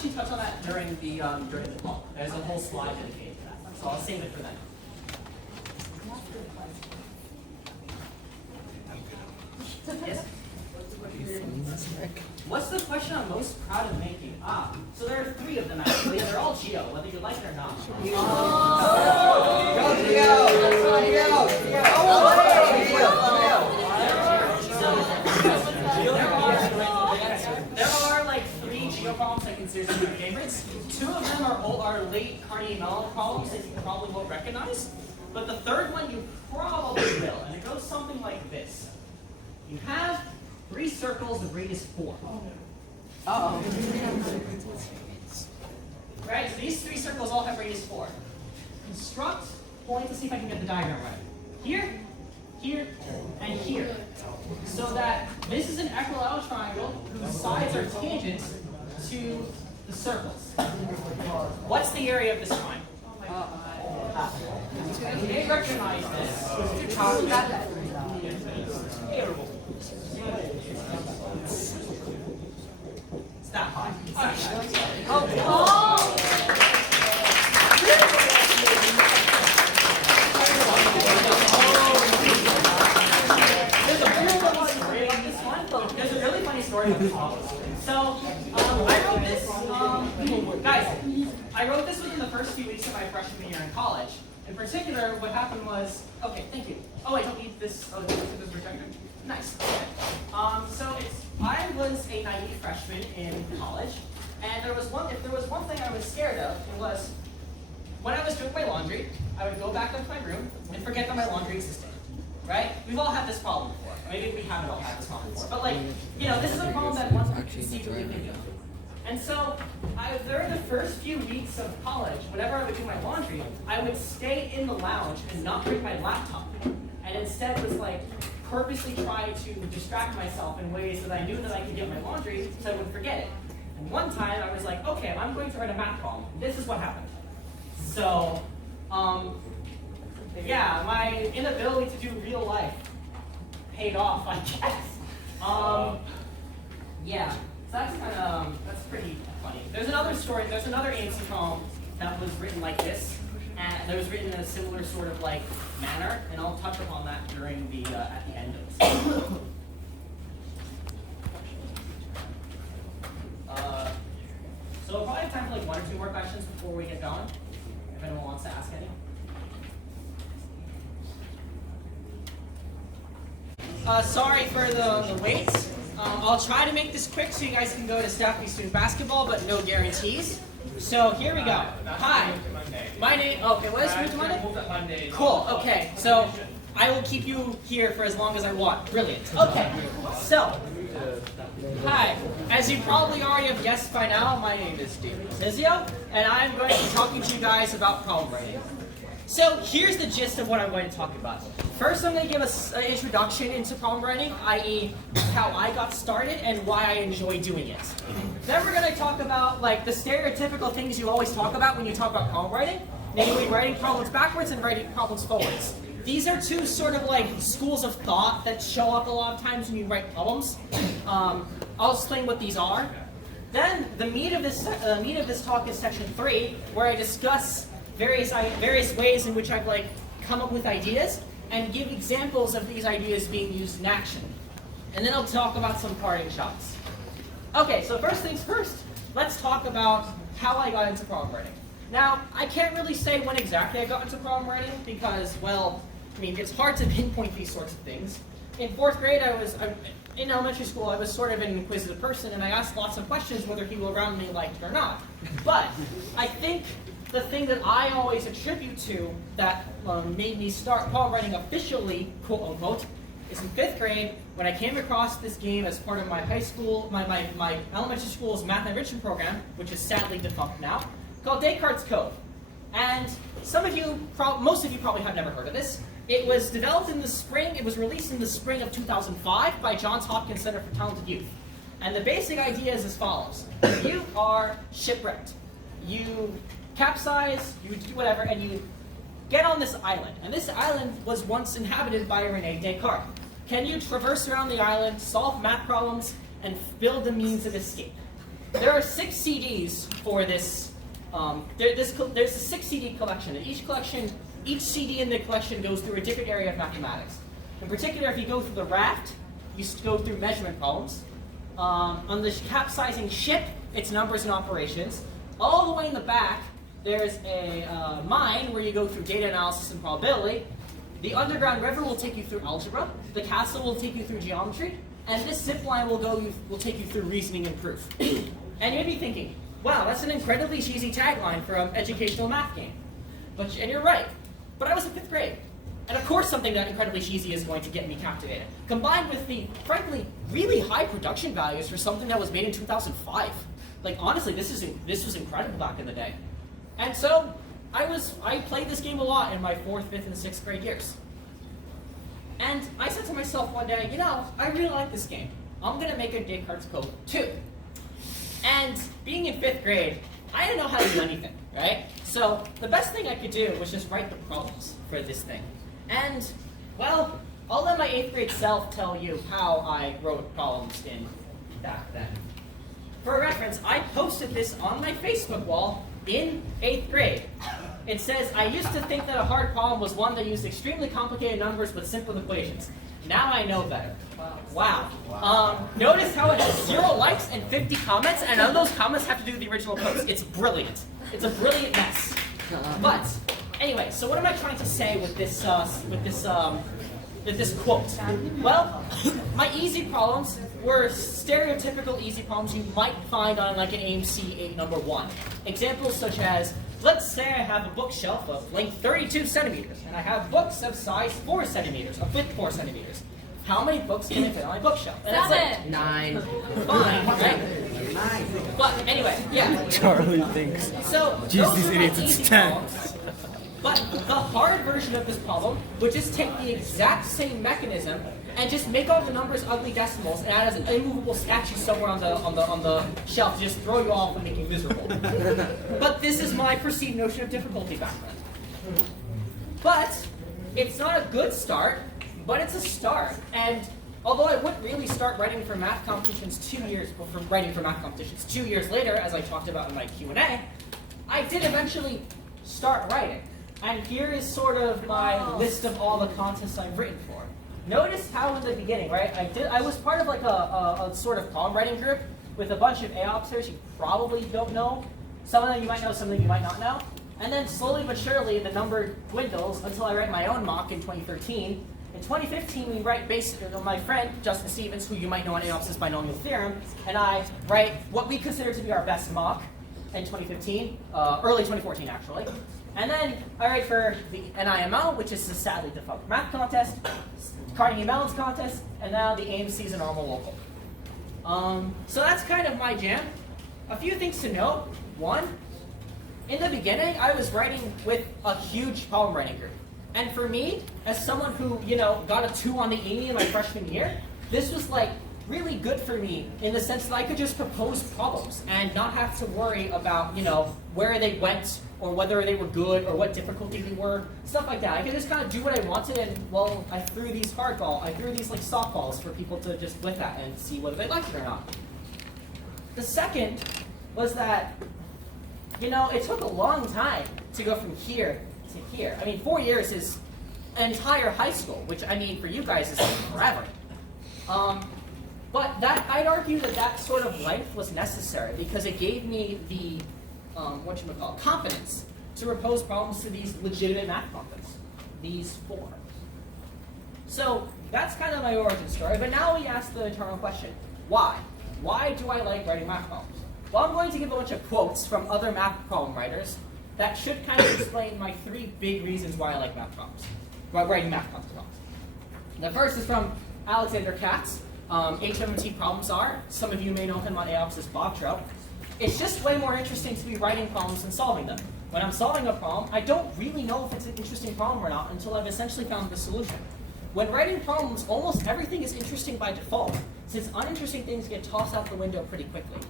actually touch on that during the talk. There's a whole slide dedicated to that, so I'll save it for then. Yes? What's the question I'm most proud of making? So there are 3 of them actually. They're all geo, whether you like it or not. There are like 3 geo problems I consider my favorites. 2 of them are late Carnegie-Mellon problems that you probably won't recognize. But the 3rd one you probably will, and it goes something like this. You have 3 circles of radius 4. Right, so these 3 circles all have radius 4. Construct points, let's see if I can get the diagram right. Here, here, and here. So that this is an equilateral triangle whose sides are tangent to the circles. What's the area of this triangle? They recognize this. It's that high. There's a really funny story about this one. So, I wrote this, guys, I wrote this within the first few weeks of my freshman year in college. In particular, what happened was, okay, thank you. Oh, I don't need this, this projector. Nice, okay. So I was a naive freshman in college, and if there was one thing I was scared of, it was when I was doing my laundry, I would go back up to my room and forget that my laundry existed. Right? We've all had this problem before. Maybe we haven't all had this problem before. But this is a problem that one can conceivably think of. And so, during the first few weeks of college, whenever I would do my laundry, I would stay in the lounge and not bring my laptop. And instead was purposely try to distract myself in ways that I knew that I could get my laundry so I wouldn't forget it. And one time I was like, okay, I'm going to write a math problem. This is what happened. So, yeah, my inability to do real life paid off, I guess. Yeah, so that's pretty funny. There's another story, there's another ANC problem that was written like this, and that was written in a similar sort of manner, and I'll touch upon that during the, at the end of this. So we'll probably have time for 1 or 2 more questions before we get going, if anyone wants to ask any. Sorry for the wait. I'll try to make this quick so you guys can go to Stafford Student Basketball, but no guarantees. So here we go. Hi. My name. Okay, what is moved to Monday? Cool. Okay. So I will keep you here for as long as I want. Brilliant. Okay. So, hi. As you probably already have guessed by now, my name is Altizio, and I'm going to be talking to you guys about problem writing. So here's the gist of what I'm going to talk about. First, I'm going to give us an introduction into problem writing, i.e. how I got started and why I enjoy doing it. Then we're going to talk about the stereotypical things you always talk about when you talk about problem writing, namely writing problems backwards and writing problems forwards. These are 2 sort of schools of thought that show up a lot of times when you write problems. I'll explain what these are. Then the meat of this talk is section 3, where I discuss various ways in which I've come up with ideas and give examples of these ideas being used in action. And then I'll talk about some parting shots. Okay, so first things first, let's talk about how I got into problem writing. Now, I can't really say when exactly I got into problem writing because, well, it's hard to pinpoint these sorts of things. In 4th grade, in elementary school, I was sort of an inquisitive person, and I asked lots of questions whether people around me liked it or not. But I think the thing that I always attribute to that made me start problem writing officially, quote unquote, is in 5th grade when I came across this game as part of my high school, my elementary school's math enrichment program, which is sadly defunct now, called Descartes' Code. And most of you probably have never heard of this. It was developed in the spring, it was released in the spring of 2005 by Johns Hopkins Center for Talented Youth. And the basic idea is as follows. You are shipwrecked. You capsize, you do whatever, and you get on this island. And this island was once inhabited by René Descartes. Can you traverse around the island, solve math problems, and build a means of escape? there are 6 CDs for this. There's a 6 CD collection. Each CD in the collection goes through a different area of mathematics. In particular, if you go through the raft, you go through measurement problems. On the capsizing ship, it's numbers and operations. All the way in the back, there's a mine where you go through data analysis and probability. The underground river will take you through algebra. The castle will take you through geometry. And this zip line will take you through reasoning and proof. And you'd be thinking, wow, that's an incredibly cheesy tagline for an educational math game. And you're right. But I was in 5th grade. And of course something that incredibly cheesy is going to get me captivated. Combined with the, frankly, really high production values for something that was made in 2005. Like, honestly, this was incredible back in the day. And so, I played this game a lot in my 4th, 5th, and 6th grade years. And I said to myself one day, you know, I really like this game. I'm going to make a Descartes Code 2. And being in 5th grade, I didn't know how to do anything, right? So the best thing I could do was just write the problems for this thing. And, well, I'll let my 8th grade self tell you how I wrote problems in back then. For reference, I posted this on my Facebook wall in 8th grade. It says, I used to think that a hard problem was one that used extremely complicated numbers with simple equations. Now I know better. Wow. Notice how it has 0 likes and 50 comments, and none of those comments have to do with the original post. It's brilliant. It's a brilliant mess. But anyway, so what am I trying to say with this quote? Well, my easy problems were stereotypical easy problems you might find on like an AMC 8 number 1. Examples such as, let's say I have a bookshelf of length 32 centimeters, and I have books of size 4 centimeters, of width 4 centimeters. How many books can I fit on my bookshelf? And it's like 9. Fine, right? 9. But anyway, yeah. Charlie thinks. So Jeez, these idiots, it's 10. Problems. But the hard version of this problem would just take the exact same mechanism and just make all the numbers ugly decimals and add as an immovable statue somewhere on the shelf to just throw you off and make you miserable. But this is my perceived notion of difficulty back then. But it's not a good start, but it's a start. And although I wouldn't really start writing for math competitions 2 years later, as I talked about in my Q&A, I did eventually start writing. And here is sort of my list of all the contests I've written for. Notice how in the beginning, right, I was part of like a sort of problem writing group with a bunch of AOPsers you probably don't know. Some of them you might know, some of them you might not know. And then slowly but surely the number dwindles until I write my own mock in 2013. In 2015 we write my friend Justin Stevens, who you might know on AOPs' binomial theorem, and I write what we consider to be our best mock in 2015, early 2014 actually. And then I write for the NIML, which is the sadly defunct math contest, Carnegie Mellon's contest, and now the AMC's a normal local. So that's kind of my jam. A few things to note. One, in the beginning, I was writing with a huge problem writing group. And for me, as someone who, you know, got a 2 on the Amy in my freshman year, this was like really good for me in the sense that I could just propose problems and not have to worry about, you know, where they went or whether they were good or what difficulty they were, stuff like that. I could just kind of do what I wanted, and well, I threw these like softballs for people to just whip at and see whether they liked it or not. The second was that, you know, it took a long time to go from here to here. I mean, 4 years is an entire high school, which I mean for you guys is like forever. But that I'd argue that sort of length was necessary because it gave me the confidence to propose problems to these legitimate math contests, these 4. So that's kind of my origin story. But now we ask the eternal question: why? Why do I like writing math problems? Well, I'm going to give a bunch of quotes from other math problem writers that should kind of explain my 3 big reasons why I like math problems, writing math problems. The first is from Alexander Katz. HMT problems are, some of you may know him on AOPS as Bobtro. It's just way more interesting to be writing problems than solving them. When I'm solving a problem, I don't really know if it's an interesting problem or not until I've essentially found the solution. When writing problems, almost everything is interesting by default, since uninteresting things get tossed out the window pretty quickly.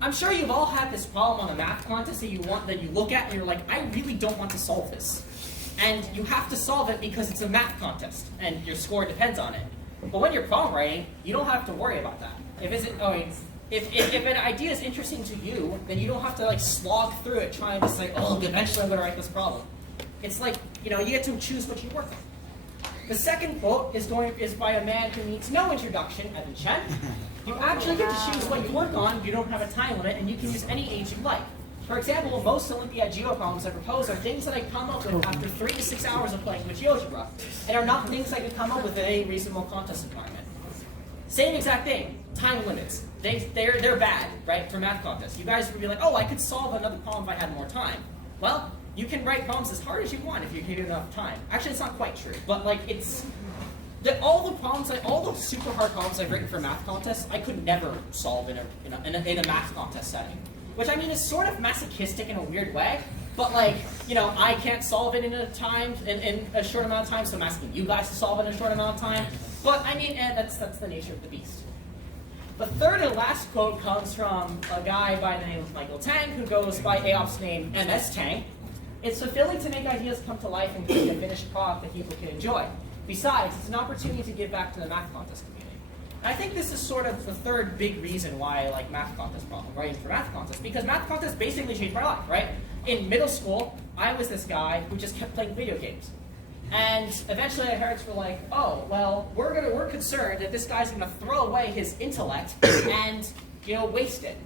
I'm sure you've all had this problem on a math contest that you look at and you're like, I really don't want to solve this. And you have to solve it because it's a math contest, and your score depends on it. But when you're problem writing, you don't have to worry about that. if an idea is interesting to you, then you don't have to like slog through it trying to say, oh, eventually I'm going to write this problem. It's like, you get to choose what you work on. The second quote is by a man who needs no introduction, Evan Chen. You actually get to choose what you work on. You don't have a time limit, and you can use any age you like. For example, most Olympiad geo problems I propose are things that I come up with after 3 to 6 hours of playing with GeoGebra, and are not things I could come up with in any reasonable contest environment. Same exact thing, time limits. They're bad, right, for math contests. You guys would be like, oh, I could solve another problem if I had more time. Well, you can write problems as hard as you want if you give enough time. Actually, it's not quite true, but like all the super hard problems I've written for math contests, I could never solve in a math contest setting. Which I mean is sort of masochistic in a weird way, but like, I can't solve it in a short amount of time, so I'm asking you guys to solve it in a short amount of time. But I mean, that's the nature of the beast. The third and last quote comes from a guy by the name of Michael Tang, who goes by AOP's name MS Tang. It's fulfilling to make ideas come to life and create a finished product that people can enjoy. Besides, it's an opportunity to give back to the math contest community. I think this is sort of the third big reason why I like math contest problem, writing for math contests, because math contests basically changed my life, right? In middle school, I was this guy who just kept playing video games. And eventually my parents were like, oh, well, we're concerned that this guy's gonna throw away his intellect and, waste it.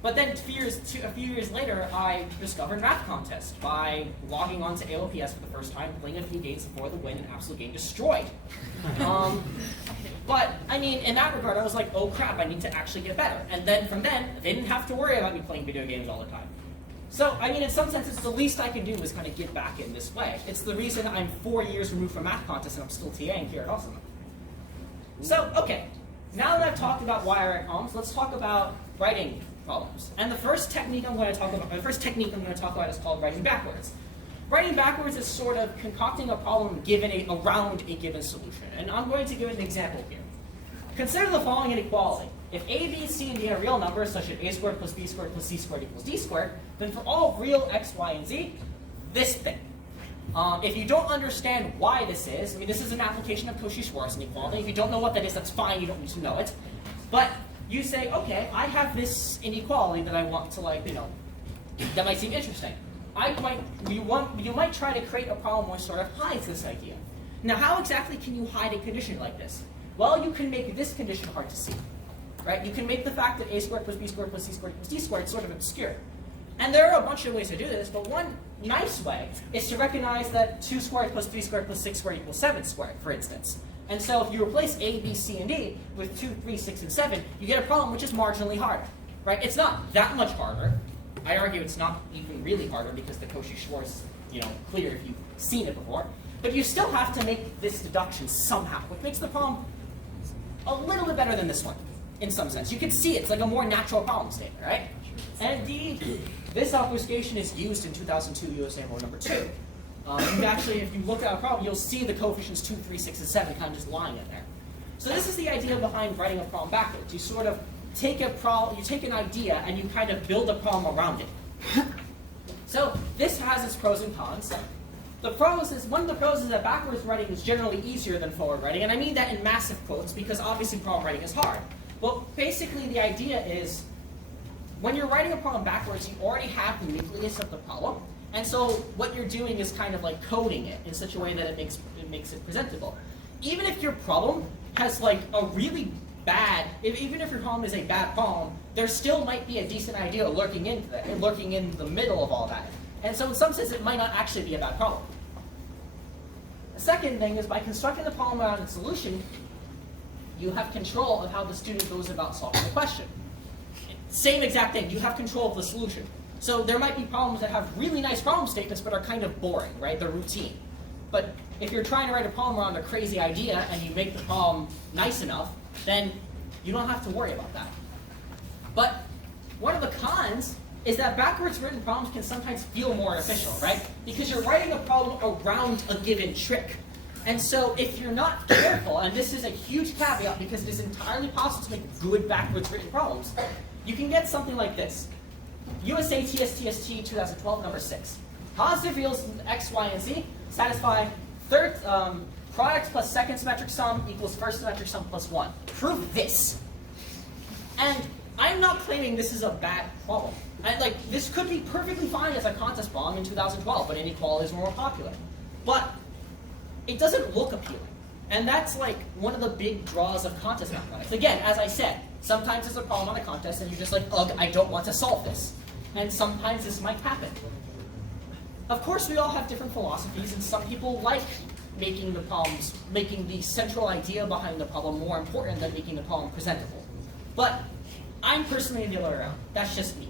But then a few years later, I discovered math contest by logging on to AOPS for the first time, playing a few games before the win, and absolute game destroyed. But, I mean, in that regard, I was like, oh crap, I need to actually get better. And then from then, they didn't have to worry about me playing video games all the time. So, I mean, in some senses, the least I can do is kind of get back in this way. It's the reason I'm 4 years removed from math contest and I'm still TAing here at Awesome. So, okay, now that I've talked about why I write problems, let's talk about writing problems. And the first technique I'm going to talk about is called writing backwards. Writing backwards is sort of concocting a problem around a given solution. And I'm going to give an example here. Consider the following inequality. If a, b, c, and d are real numbers, such as a squared plus b squared plus c squared equals d squared, then for all real x, y, and z, this thing. If you don't understand why this is, I mean, this is an application of Cauchy-Schwarz inequality. If you don't know what that is, that's fine. You don't need to know it. But you say, okay, I have this inequality that I want to, that might seem interesting. You might try to create a problem which sort of hides this idea. Now, how exactly can you hide a condition like this? Well, you can make this condition hard to see. Right? You can make the fact that a squared plus b squared plus c squared equals d squared sort of obscure. And there are a bunch of ways to do this, but one nice way is to recognize that 2 squared plus 3 squared plus 6 squared equals 7 squared, for instance. And so if you replace a, b, c, and d with 2, 3, 6, and 7, you get a problem which is marginally harder. Right? It's not that much harder. I argue it's not even really harder because the Cauchy-Schwarz, clear if you've seen it before. But you still have to make this deduction somehow, which makes the problem a little bit better than this one, in some sense. You can see it's like a more natural problem statement, right? And indeed, this obfuscation is used in 2002 USA Rule number 2. Actually, if you look at a problem, you'll see the coefficients 2, 3, 6, and 7 kind of just lying in there. So this is the idea behind writing a problem backwards. You sort of take an idea and you kind of build a problem around it. So this has its pros and cons. One of the pros is that backwards writing is generally easier than forward writing, and I mean that in massive quotes because obviously problem writing is hard. Well, basically the idea is when you're writing a problem backwards, you already have the nucleus of the problem, and so what you're doing is kind of like coding it in such a way that it makes it presentable. Even if your problem has like a really bad, even if your problem is a bad problem, there still might be a decent idea lurking in the middle of all that. And so in some sense, it might not actually be a bad problem. The second thing is by constructing the problem around its solution, you have control of how the student goes about solving the question. Same exact thing, you have control of the solution. So there might be problems that have really nice problem statements but are kind of boring, right? They're routine. But if you're trying to write a problem around a crazy idea and you make the problem nice enough, then you don't have to worry about that. But one of the cons is that backwards written problems can sometimes feel more artificial, right? Because you're writing a problem around a given trick. And so if you're not careful, and this is a huge caveat because it is entirely possible to make good backwards written problems, you can get something like this. USA TSTST 2012 number 6. Positive reals x, y, and z satisfy product plus second symmetric sum equals first symmetric sum plus 1. Prove this. And I'm not claiming this is a bad problem. This could be perfectly fine as a contest problem in 2012, but inequality is more popular. But it doesn't look appealing. And that's like one of the big draws of contest mathematics. Again, as I said, sometimes there's a problem on a contest and you're just like, ugh, I don't want to solve this. And sometimes this might happen. Of course, we all have different philosophies, and some people like making the central idea behind the problem more important than making the problem presentable. But I'm personally the other way around. That's just me.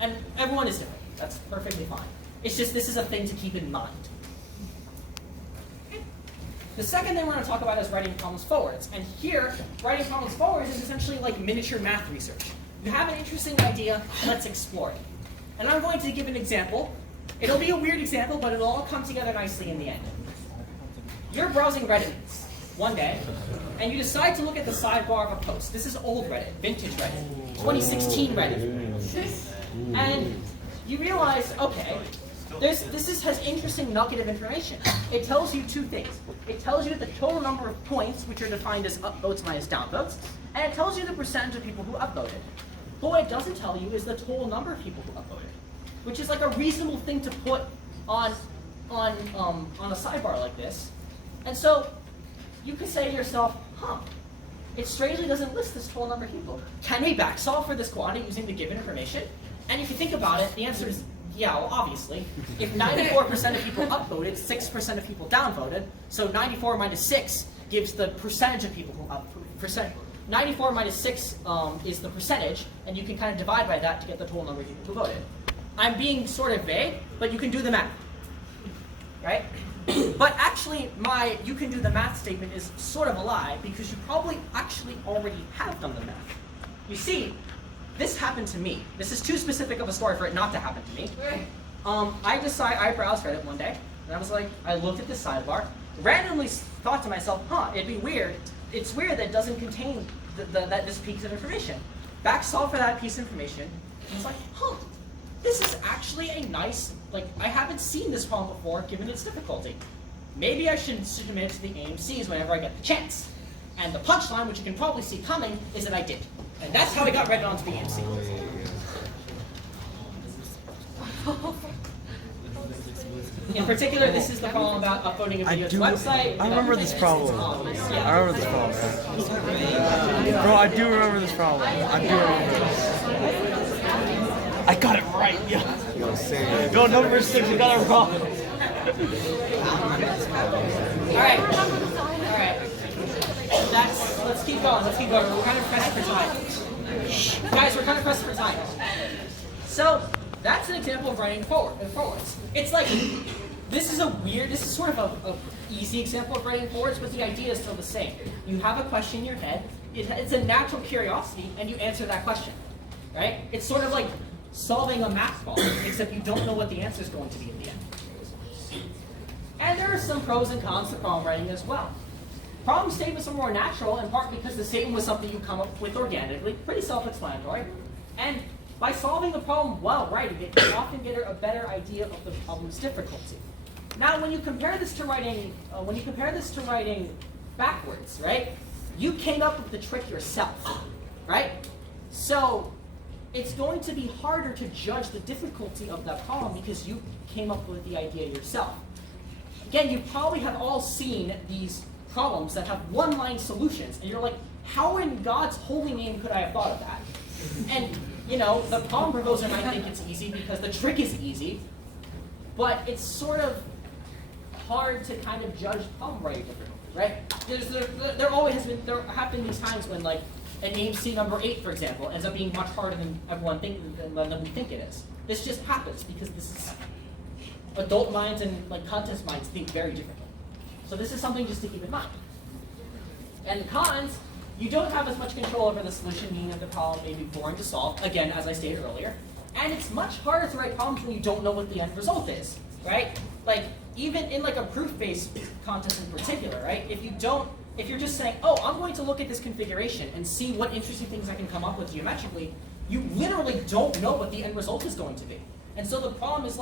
And everyone is different. That's perfectly fine. It's just this is a thing to keep in mind. The second thing we're going to talk about is writing problems forwards. And here, writing problems forwards is essentially like miniature math research. You have an interesting idea, let's explore it. And I'm going to give an example. It'll be a weird example, but it'll all come together nicely in the end. You're browsing Reddit one day, and you decide to look at the sidebar of a post. This is old Reddit, vintage Reddit, 2016 Reddit. And you realize, okay, this has interesting nugget of information. It tells you two things. It tells you the total number of points, which are defined as upvotes minus downvotes, and it tells you the percentage of people who upvoted. But what it doesn't tell you is the total number of people who upvoted, which is like a reasonable thing to put on a sidebar like this. And so you could say to yourself, it strangely doesn't list this total number of people. Can we backsolve for this quantity using the given information? And if you think about it, the answer is yeah, well, obviously. If 94% of people upvoted, 6% of people downvoted, so 94 minus 6 gives the percentage of people who 94 minus 6 is the percentage, and you can kind of divide by that to get the total number of people who voted. I'm being sort of vague, but you can do the math, right? But actually, my you can do the math statement is sort of a lie, because you probably actually already have done the math. You see, this happened to me. This is too specific of a story for it not to happen to me. I browsed Reddit one day, and I was like, I looked at this sidebar, randomly thought to myself, it'd be weird. It's weird that it doesn't contain this piece of information. Backsolve for that piece of information, and it's like, this is actually a nice, I haven't seen this problem before, given its difficulty. Maybe I should submit it to the AMCs whenever I get the chance. And the punchline, which you can probably see coming, is that I did. And that's how I got Reddit onto the AMC. In particular, this is the problem about uploading a video to a website. I remember this problem. I remember this problem. Bro, I do remember this problem. I do remember this. I got it right, yeah. Bill number 6, you got it wrong. Alright. Let's keep going. We're kind of pressed for time. Guys, we're kind of pressed for time. So, that's an example of writing forwards. It's like, this is sort of a easy example of writing forwards, but the idea is still the same. You have a question in your head, it's a natural curiosity, and you answer that question, right? It's sort of like solving a math problem, except you don't know what the answer is going to be at the end. And there are some pros and cons to problem writing as well. Problem statements are more natural, in part because the statement was something you come up with organically, pretty self-explanatory. And by solving the problem while writing it, you often get a better idea of the problem's difficulty. Now, when you compare this to writing, backwards, right? You came up with the trick yourself, right? So it's going to be harder to judge the difficulty of that problem because you came up with the idea yourself. Again, you probably have all seen these problems that have one-line solutions, and you're like, how in God's holy name could I have thought of that? And, the problem proposer might think it's easy because the trick is easy, but it's sort of hard to kind of judge problem writing differently, right? There have been these times when, an AMC number 8, for example, ends up being much harder than than we think it is. This just happens because this is adult minds and contest minds think very differently. So this is something just to keep in mind. And the cons, you don't have as much control over the solution, meaning that the problem may be boring to solve, again, as I stated earlier. And it's much harder to write problems when you don't know what the end result is, right? Even in a proof-based contest in particular, right? If you're just saying, I'm going to look at this configuration and see what interesting things I can come up with geometrically, you literally don't know what the end result is going to be. And so the problem is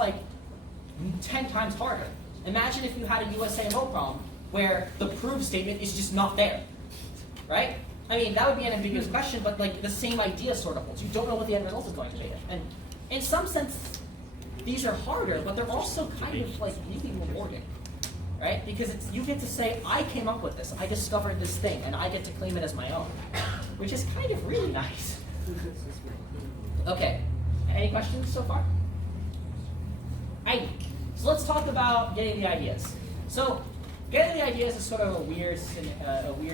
10 times harder. Imagine if you had a USAMO problem where the proof statement is just not there, right? I mean, that would be an ambiguous question, but like the same idea sort of holds. You don't know what the end result is going to be. And in some sense, these are harder, but they're also kind of like really rewarding, right? Because you get to say, I came up with this, I discovered this thing, and I get to claim it as my own, which is kind of really nice. Okay, any questions so far? So let's talk about getting the ideas. So getting the ideas is sort of a weird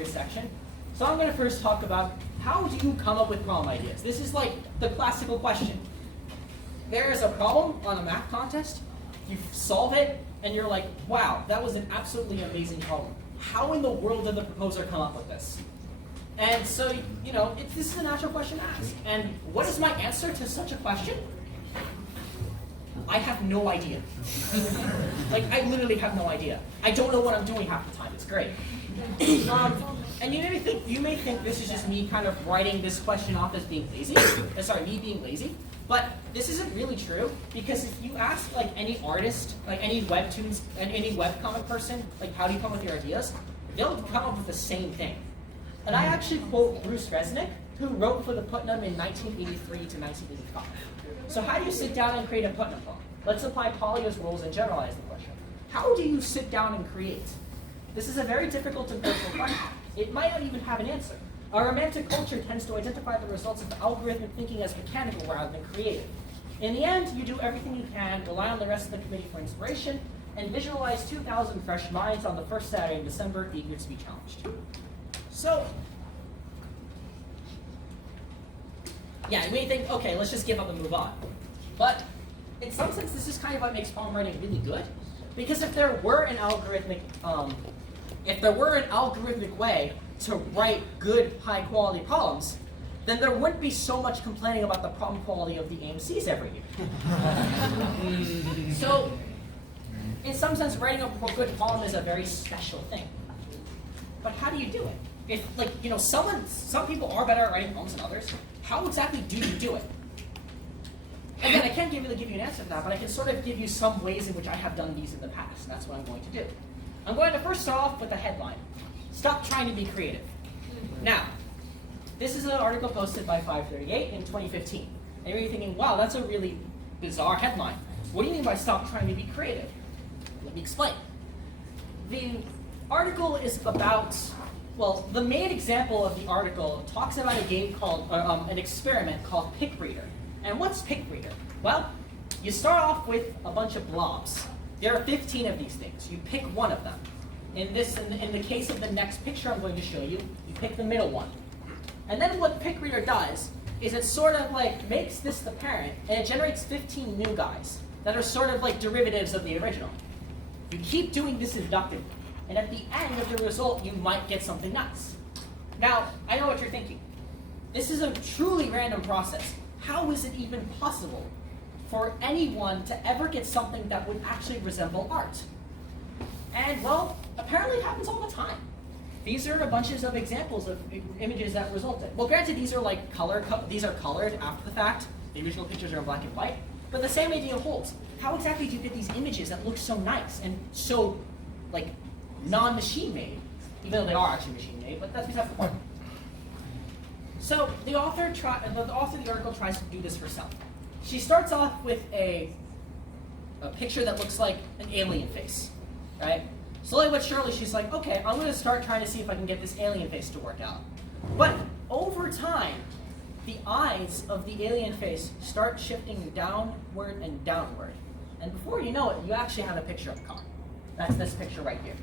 section. So I'm going to first talk about how do you come up with problem ideas. This is like the classical question. There is a problem on a math contest, you solve it, and you're like, wow, that was an absolutely amazing problem. How in the world did the proposer come up with this? And so, this is a natural question to ask. And what is my answer to such a question? I have no idea. Like, I literally have no idea. I don't know what I'm doing half the time. It's great. And you may think this is just me kind of writing this question off as being lazy. Me being lazy. But this isn't really true, because if you ask like any artist, like any webtoons, and any webcomic person, like how do you come up with your ideas, they'll come up with the same thing. And I actually quote Bruce Resnick, who wrote for the Putnam in 1983 to 1985. So how do you sit down and create a Putnam poem? Let's apply Polya's rules and generalize the question. How do you sit down and create? This is a very difficult and personal question. It might not even have an answer. Our romantic culture tends to identify the results of algorithmic thinking as mechanical rather than creative. In the end, you do everything you can, rely on the rest of the committee for inspiration, and visualize 2,000 fresh minds on the first Saturday in December, eager to be challenged. So, yeah, you may think, okay, let's just give up and move on. But in some sense, this is kind of what makes problem writing really good. Because if there were an algorithmic way to write good, high-quality problems, then there wouldn't be so much complaining about the problem quality of the AMCs every year. So, in some sense, writing a good problem is a very special thing. But how do you do it? If, some people are better at writing poems than others, how exactly do you do it? Again, I can't really give you an answer to that, but I can sort of give you some ways in which I have done these in the past. That's what I'm going to do. I'm going to first start off with a headline. Stop trying to be creative. Now, this is an article posted by 538 in 2015. And you're thinking, wow, that's a really bizarre headline. What do you mean by stop trying to be creative? Let me explain. The article is about, the main example of the article talks about a game called, an experiment called Pick Reader. And what's Pick Reader? Well, you start off with a bunch of blobs. There are 15 of these things. You pick one of them. In the case of the next picture I'm going to show you, you pick the middle one. And then what Pick Reader does is it sort of like makes this the parent, and it generates 15 new guys that are sort of like derivatives of the original. You keep doing this inductively, and at the end of the result, you might get something nice. Now, I know what you're thinking. This is a truly random process. How is it even possible for anyone to ever get something that would actually resemble art? And well, apparently it happens all the time. These are a bunch of examples of images that resulted. Well, granted, these are like these are colored after the fact. The original pictures are in black and white. But the same idea holds. How exactly do you get these images that look so nice and so like non-machine made, even though they are actually machine made? But that's besides the point. So the author of the article tries to do this herself. She starts off with a picture that looks like an alien face, right? Slowly but surely, she's like, okay, I'm going to start trying to see if I can get this alien face to work out. But over time, the eyes of the alien face start shifting downward and downward. And before you know it, you actually have a picture of a car. That's this picture right here.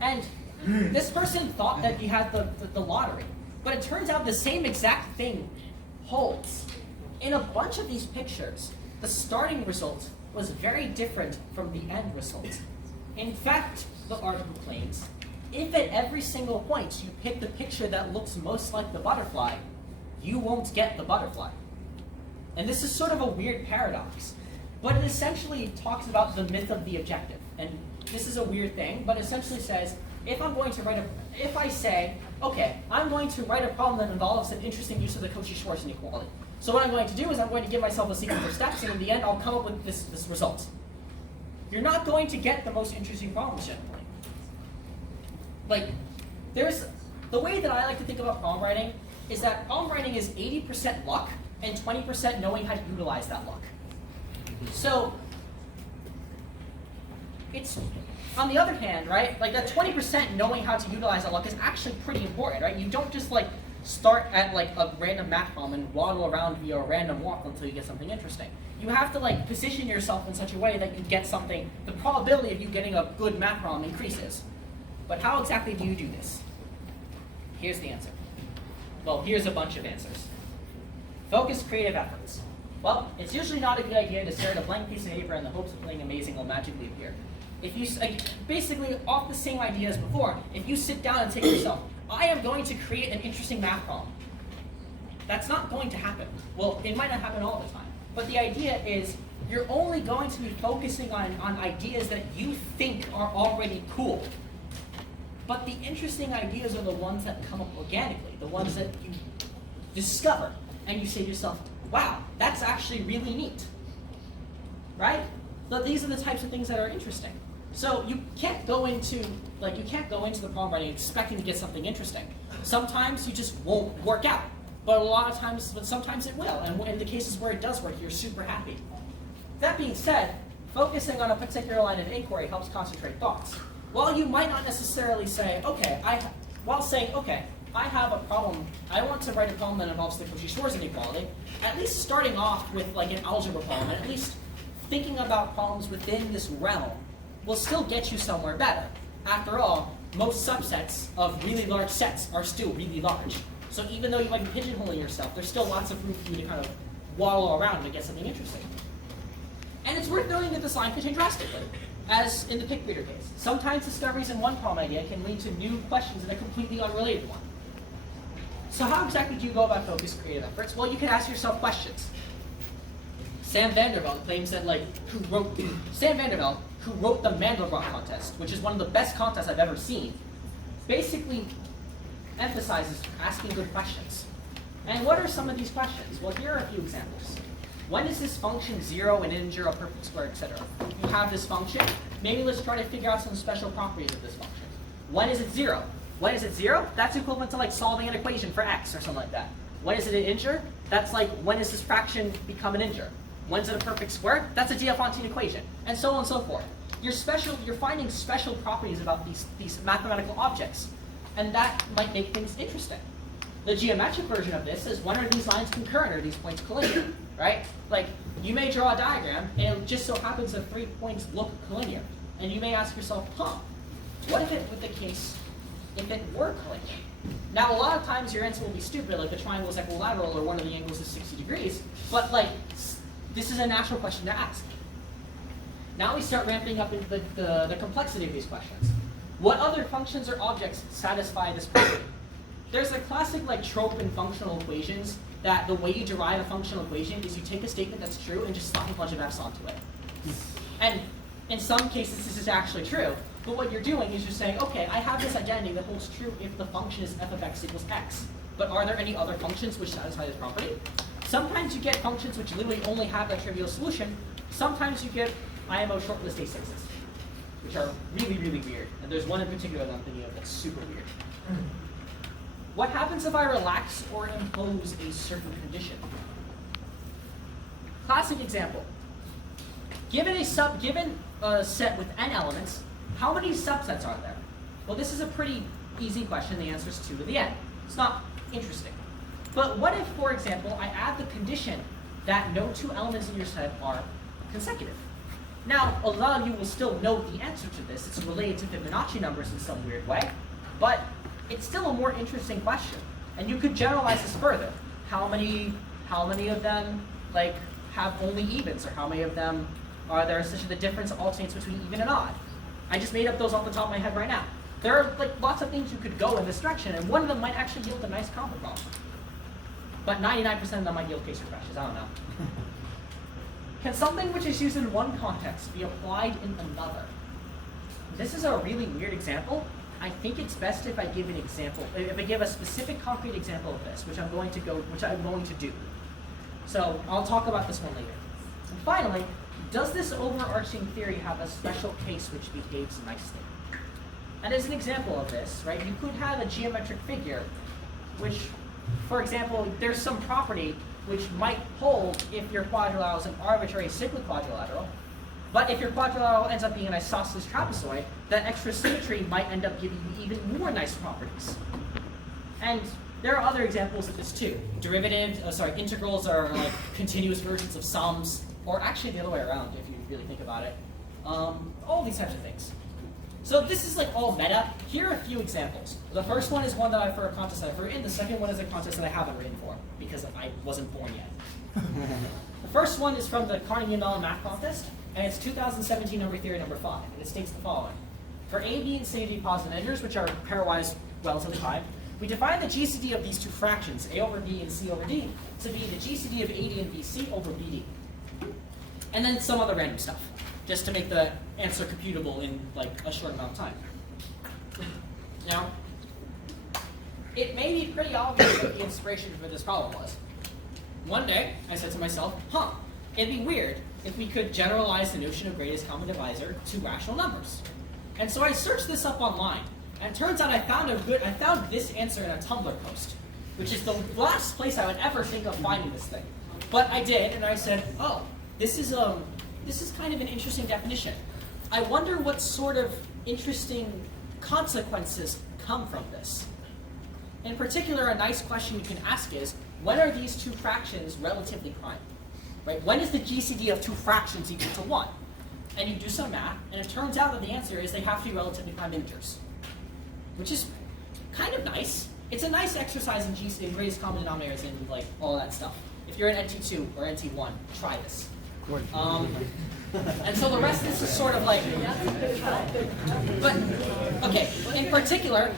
And this person thought that he had the lottery. But it turns out the same exact thing holds. In a bunch of these pictures, the starting result was very different from the end result. In fact, the article claims, if at every single point you pick the picture that looks most like the butterfly, you won't get the butterfly. And this is sort of a weird paradox, but it essentially talks about the myth of the objective. And this is a weird thing, but essentially says, if I say, okay, I'm going to write a problem that involves an interesting use of the Cauchy-Schwarz inequality. So what I'm going to do is I'm going to give myself a sequence of steps, and in the end, I'll come up with this result. You're not going to get the most interesting problems generally. Like, the the way that I like to think about problem writing is that problem writing is 80% luck and 20% knowing how to utilize that luck. So it's, on the other hand, right, like that 20% knowing how to utilize that luck is actually pretty important, right? You don't just like start at like a random math problem and waddle around via a random walk until you get something interesting. You have to like position yourself in such a way that you get something, the probability of you getting a good math problem increases. But how exactly do you do this? Here's the answer. Well, here's a bunch of answers. Focused creative efforts. Well, it's usually not a good idea to stare at a blank piece of paper in the hopes of something amazing will magically appear. If you, basically off the same idea as before, if you sit down and take yourself, I am going to create an interesting math problem. That's not going to happen. Well, it might not happen all the time. But the idea is you're only going to be focusing on ideas that you think are already cool. But the interesting ideas are the ones that come up organically, the ones that you discover. And you say to yourself, wow, that's actually really neat. Right? So these are the types of things that are interesting. So you can't go into the problem writing expecting to get something interesting. Sometimes you just won't work out. But sometimes it will. And in the cases where it does work, you're super happy. That being said, focusing on a particular line of inquiry helps concentrate thoughts. While you might not necessarily say, okay, I have a problem, I want to write a problem that involves the Cauchy-Schwarz inequality, at least starting off with like an algebra problem, and at least thinking about problems within this realm will still get you somewhere better. After all, most subsets of really large sets are still really large. So even though you might be pigeonholing yourself, there's still lots of room for you to kind of waddle around to get something interesting. And it's worth noting that this line can change drastically, as in the pick reader case. Sometimes discoveries in one problem idea can lead to new questions in a completely unrelated one. So how exactly do you go about focused creative efforts? Well, you can ask yourself questions. Sam Vandervelde claims that who wrote the Mandelbrot contest, which is one of the best contests I've ever seen, basically emphasizes asking good questions. And what are some of these questions? Well, here are a few examples. When is this function 0, an integer, a perfect square, etc.? You have this function. Maybe let's try to figure out some special properties of this function. When is it 0? When is it 0? That's equivalent to like solving an equation for x or something like that. When is it an integer? That's like when does this fraction become an integer? When is it a perfect square? That's a Diophantine equation, and so on and so forth. You're finding special properties about these mathematical objects, and that might make things interesting. The geometric version of this is when are these lines concurrent or these points collinear, right? Like you may draw a diagram and it just so happens that 3 points look collinear. And you may ask yourself, what if it were the case if it were collinear? Now a lot of times your answer will be stupid, like the triangle is equilateral or one of the angles is 60 degrees, but like this is a natural question to ask. Now we start ramping up into the complexity of these questions. What other functions or objects satisfy this property? There's a classic trope in functional equations that the way you derive a functional equation is you take a statement that's true and just slap a bunch of f's onto it. And in some cases this is actually true, but what you're doing is you're saying, okay, I have this identity that holds true if the function is f of x equals x, but are there any other functions which satisfy this property? Sometimes you get functions which literally only have that trivial solution. Sometimes you get IMO shortlist A6s, which are really, really weird. And there's one in particular that I'm thinking of that's super weird. What happens if I relax or impose a certain condition? Classic example. Given a set with n elements, how many subsets are there? Well, this is a pretty easy question. The answer is 2 to the n. It's not interesting. But what if, for example, I add the condition that no 2 elements in your set are consecutive? Now, a lot of you will still know the answer to this. It's related to Fibonacci numbers in some weird way, but it's still a more interesting question. And you could generalize this further. How many of them have only evens, or how many of them are there such that the difference alternates between even and odd? I just made up those off the top of my head right now. There are lots of things you could go in this direction, and one of them might actually yield a nice combo problem. But 99% of them might yield case refreshes. I don't know. Can something which is used in one context be applied in another? This is a really weird example. I think it's best if I give an example, if I give a specific concrete example of this, which I'm going to do. So I'll talk about this one later. And finally, does this overarching theory have a special case which behaves nicely? And as an example of this, right, you could have a geometric figure, which, for example, there's some property which might hold if your quadrilateral is an arbitrary cyclic quadrilateral. But if your quadrilateral ends up being an isosceles trapezoid, that extra symmetry might end up giving you even more nice properties. And there are other examples of this too. Integrals are like continuous versions of sums, or actually the other way around if you really think about it. All these types of things. So this is like all meta. Here are a few examples. The first one is one that for a contest that I've written. The second one is a contest that I haven't written for because I wasn't born yet. The first one is from the Carnegie Mellon Math Contest, and it's 2017 number theory number 5, and it states the following. For A, B, and C to be positive integers, which are pairwise relatively prime, we define the GCD of these two fractions, A over B and C over D, to be the GCD of AD and BC over BD. And then some other random stuff, just to make the answer computable in like a short amount of time. Now, it may be pretty obvious what the inspiration for this problem was. One day, I said to myself, it'd be weird if we could generalize the notion of greatest common divisor to rational numbers. And so I searched this up online, and it turns out I found this answer in a Tumblr post, which is the last place I would ever think of finding this thing. But I did, and I said, oh, this is kind of an interesting definition. I wonder what sort of interesting consequences come from this. In particular, a nice question you can ask is, when are these two fractions relatively prime? Right? When is the GCD of two fractions equal to 1? And you do some math, and it turns out that the answer is they have to be relatively prime integers, which is kind of nice. It's a nice exercise in greatest common denominators and like all that stuff. If you're in NT2 or NT1, try this. And so the rest of this is sort of like, but okay. In particular,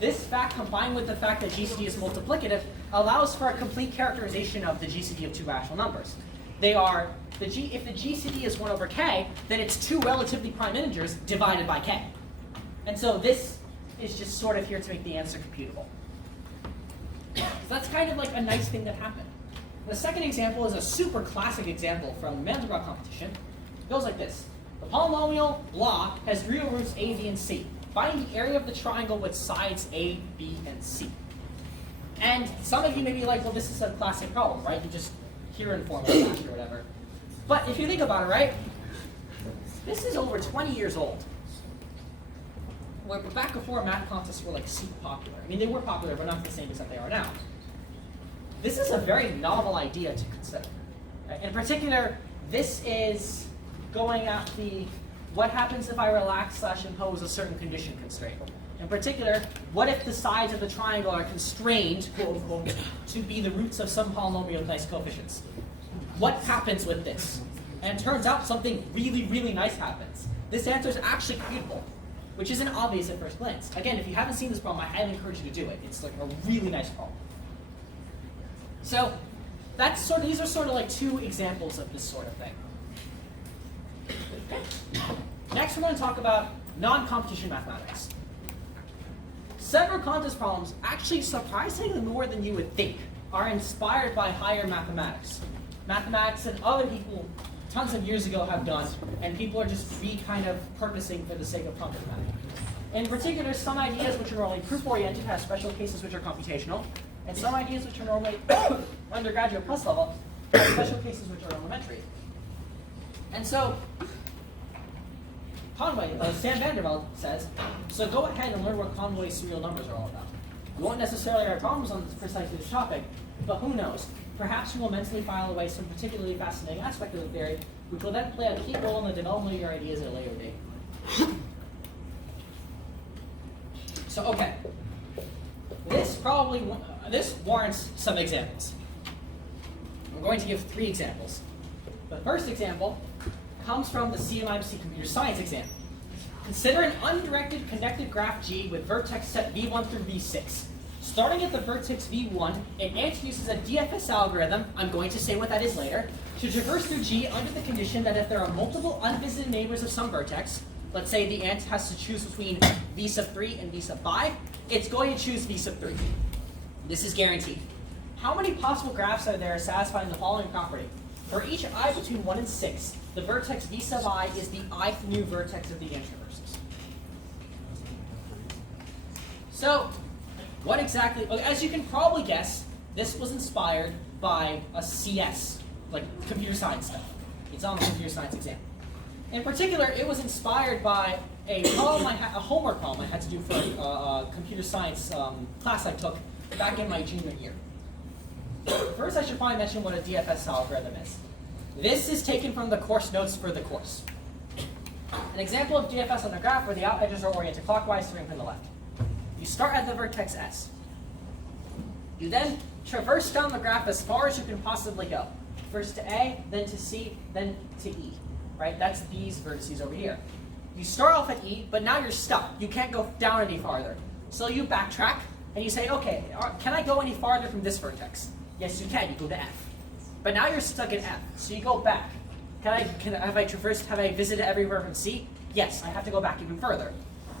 this fact combined with the fact that GCD is multiplicative allows for a complete characterization of the GCD of two rational numbers. They are if the GCD is 1 over k, then it's two relatively prime integers divided by k. And so this is just sort of here to make the answer computable. So that's kind of like a nice thing that happened. The second example is a super classic example from the Mandelbrot competition. It goes like this. The polynomial blah has real roots a, b, and c. Find the area of the triangle with sides a, b, and c. And some of you may be like, well, this is a classic problem, right? You just hear it in formula or whatever. But if you think about it, right, this is over 20 years old. Where back before math contests were like super popular. I mean, they were popular, but not to the same extent they are now. This is a very novel idea to consider. Right? In particular, this is going at the what happens if I relax/impose a certain condition constraint. In particular, what if the sides of the triangle are constrained, quote unquote, to be the roots of some polynomial with nice coefficients? What happens with this? And it turns out something really, really nice happens. This answer is actually computable, which isn't obvious at first glance. Again, if you haven't seen this problem, I highly encourage you to do it. It's like a really nice problem. So these are sort of like two examples of this sort of thing. Okay. Next, we're going to talk about non-competition mathematics. Several contest problems, actually surprisingly more than you would think, are inspired by higher mathematics. Mathematics that other people tons of years ago have done, and people are just kind of purposing for the sake of contest mathematics. In particular, some ideas which are normally proof-oriented have special cases which are computational, and some ideas which are normally undergraduate plus level have special cases which are elementary. And so, Sam Vandervelde says, so go ahead and learn what Conway's serial numbers are all about. We won't necessarily have problems on precisely this topic, but who knows? Perhaps you will mentally file away some particularly fascinating aspect of the theory, which will then play a key role in the development of your ideas at a later date. So, okay. This warrants some examples. I'm going to give 3 examples. The first example comes from the CMIMC computer science exam. Consider an undirected connected graph G with vertex set V1 through V6. Starting at the vertex V1, an ant uses a DFS algorithm, I'm going to say what that is later, to traverse through G under the condition that if there are multiple unvisited neighbors of some vertex, let's say the ant has to choose between V sub 3 and V sub 5, it's going to choose V sub 3. This is guaranteed. How many possible graphs are there satisfying the following property? For each I between 1 and 6, the vertex V sub I is the ith new vertex of the ant traverses. So, what exactly, okay, as you can probably guess, this was inspired by a CS, like computer science stuff. It's on the computer science exam. In particular, it was inspired by a homework problem I had to do for a computer science class I took back in my junior year. First, I should probably mention what a DFS algorithm is. This is taken from the course notes for the course. An example of DFS on the graph where the out edges are oriented clockwise, 3 from the left. You start at the vertex S. You then traverse down the graph as far as you can possibly go. First to A, then to C, then to E. Right? That's these vertices over here. You start off at E, but now you're stuck. You can't go down any farther. So you backtrack, and you say, okay, can I go any farther from this vertex? Yes, you can. You go to F. But now you're stuck at F, so you go back. Have I visited everywhere from C? Yes, I have to go back even further.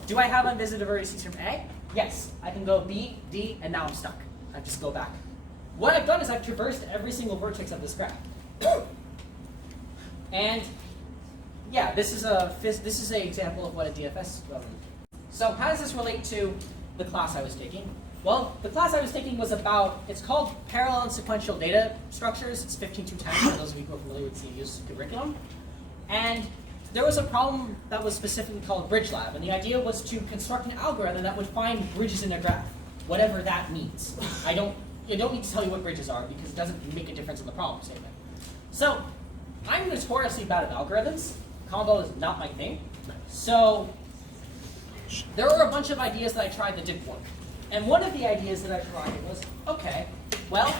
Do I have unvisited vertices from A? Yes, I can go B, D, and now I'm stuck. I just go back. What I've done is I've traversed every single vertex of this graph. And yeah, this is an example of what a DFS. So how does this relate to the class I was taking? Well, the class I was taking was about, it's called Parallel and Sequential Data Structures. It's 15210 for those of you who are familiar with CU's curriculum. And there was a problem that was specifically called Bridge Lab, and the idea was to construct an algorithm that would find bridges in a graph, whatever that means. I don't need to tell you what bridges are because it doesn't make a difference in the problem statement. So I'm notoriously bad at algorithms. Combo is not my thing. So there were a bunch of ideas that I tried that didn't work. And one of the ideas that I tried was, okay, well,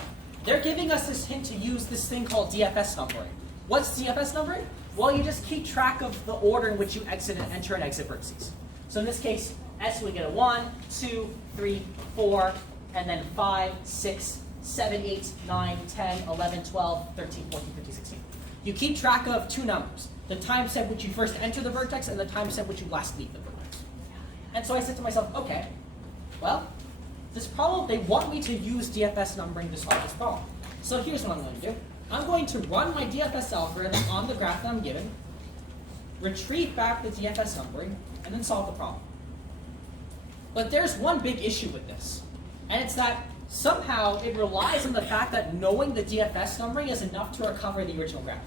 they're giving us this hint to use this thing called DFS numbering. What's DFS numbering? Well, you just keep track of the order in which you exit and enter and exit vertices. So in this case, S would get a 1, 2, 3, 4, and then 5, 6, 7, 8, 9, 10, 11, 12, 13, 14, 15, 16. You keep track of two numbers, the time step which you first enter the vertex and the time step which you last leave the vertex. And so I said to myself, okay, well, this problem, they want me to use DFS numbering to solve this problem. So here's what I'm going to do. I'm going to run my DFS algorithm on the graph that I'm given, retrieve back the DFS numbering, and then solve the problem. But there's one big issue with this, and it's that somehow it relies on the fact that knowing the DFS numbering is enough to recover the original graph.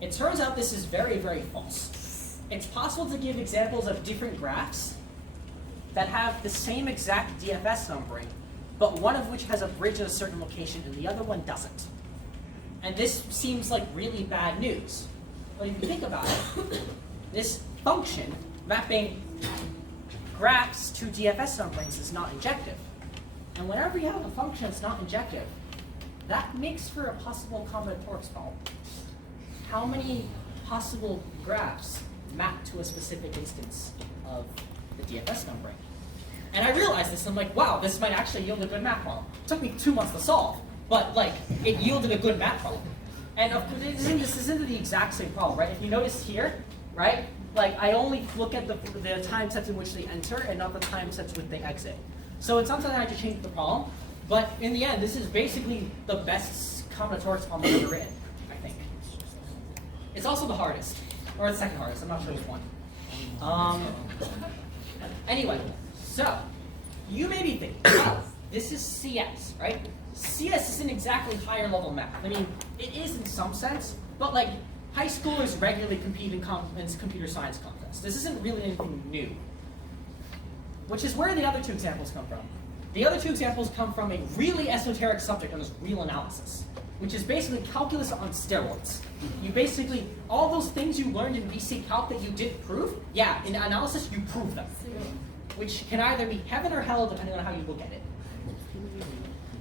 It turns out this is very, very false. It's possible to give examples of different graphs that have the same exact DFS numbering, but one of which has a bridge at a certain location and the other one doesn't. And this seems like really bad news. But if you think about it, this function, mapping graphs to DFS numberings, is not injective. And whenever you have a function that's not injective, that makes for a possible combinatorics problem. How many possible graphs map to a specific instance of the DFS numbering? And I realized this, and I'm like, wow, this might actually yield a good math problem. It took me 2 months to solve, but like, it yielded a good math problem. And of course, this isn't the exact same problem, right? If you notice here, right, like I only look at the time sets in which they enter and not the time sets which they exit. So in some sense, I had to change the problem, but in the end, this is basically the best combinatorics problem I've ever written, I think. It's also the hardest, or the second hardest. I'm not sure which one. Anyway, so you may be thinking, oh, this is CS, right? CS isn't exactly higher level math. I mean, it is in some sense, but like high schoolers regularly compete in computer science contests. This isn't really anything new. Which is where the other two examples come from. The other two examples come from a really esoteric subject known as real analysis, which is basically calculus on steroids. You basically, all those things you learned in BC Calc that you didn't prove, yeah, in analysis you prove them. Which can either be heaven or hell depending on how you look at it.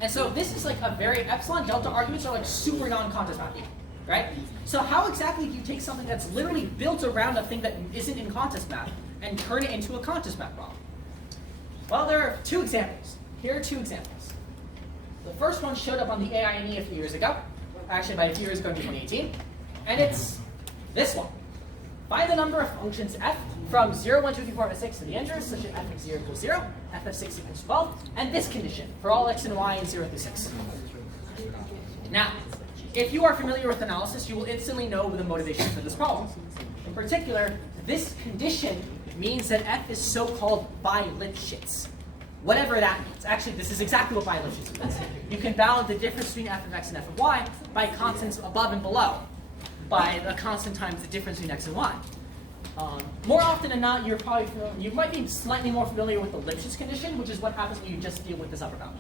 And so this is like a very epsilon delta arguments are like super non-contest mapping, right? So how exactly do you take something that's literally built around a thing that isn't in contest map and turn it into a contest map problem? Well, there are two examples. Here are two examples. The first one showed up on the AINE a few years ago. Actually, about a few years ago in 2018. And it's this one. Find the number of functions f from 0, 1, 2, 3, 4, 5, 6 to the integers, such as f of 0 equals 0, f of 6 equals 12, and this condition for all x and y in 0 through 6. Now, if you are familiar with analysis, you will instantly know the motivation for this problem. In particular, this condition means that f is so-called by Lipschitz. whatever that means. Actually, this is exactly what bi-Lipschitz means. You can bound the difference between f of x and f of y by constants above and below, by the constant times the difference between x and y. More often than not, you might be slightly more familiar with the Lipschitz condition, which is what happens when you just deal with this upper bound.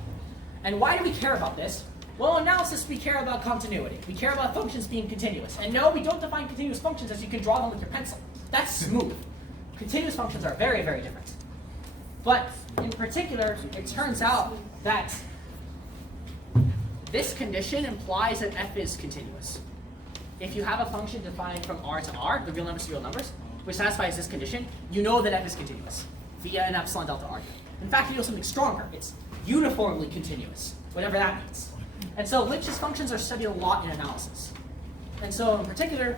And why do we care about this? Well, in analysis, we care about continuity. We care about functions being continuous. And no, we don't define continuous functions as you can draw them with your pencil. That's smooth. Continuous functions are very, very different. But in particular, it turns out that this condition implies that f is continuous. If you have a function defined from r to r, the real numbers to real numbers, which satisfies this condition, you know that f is continuous via an epsilon delta argument. In fact, you know something stronger. It's uniformly continuous, whatever that means. And so Lipschitz functions are studied a lot in analysis. And so in particular,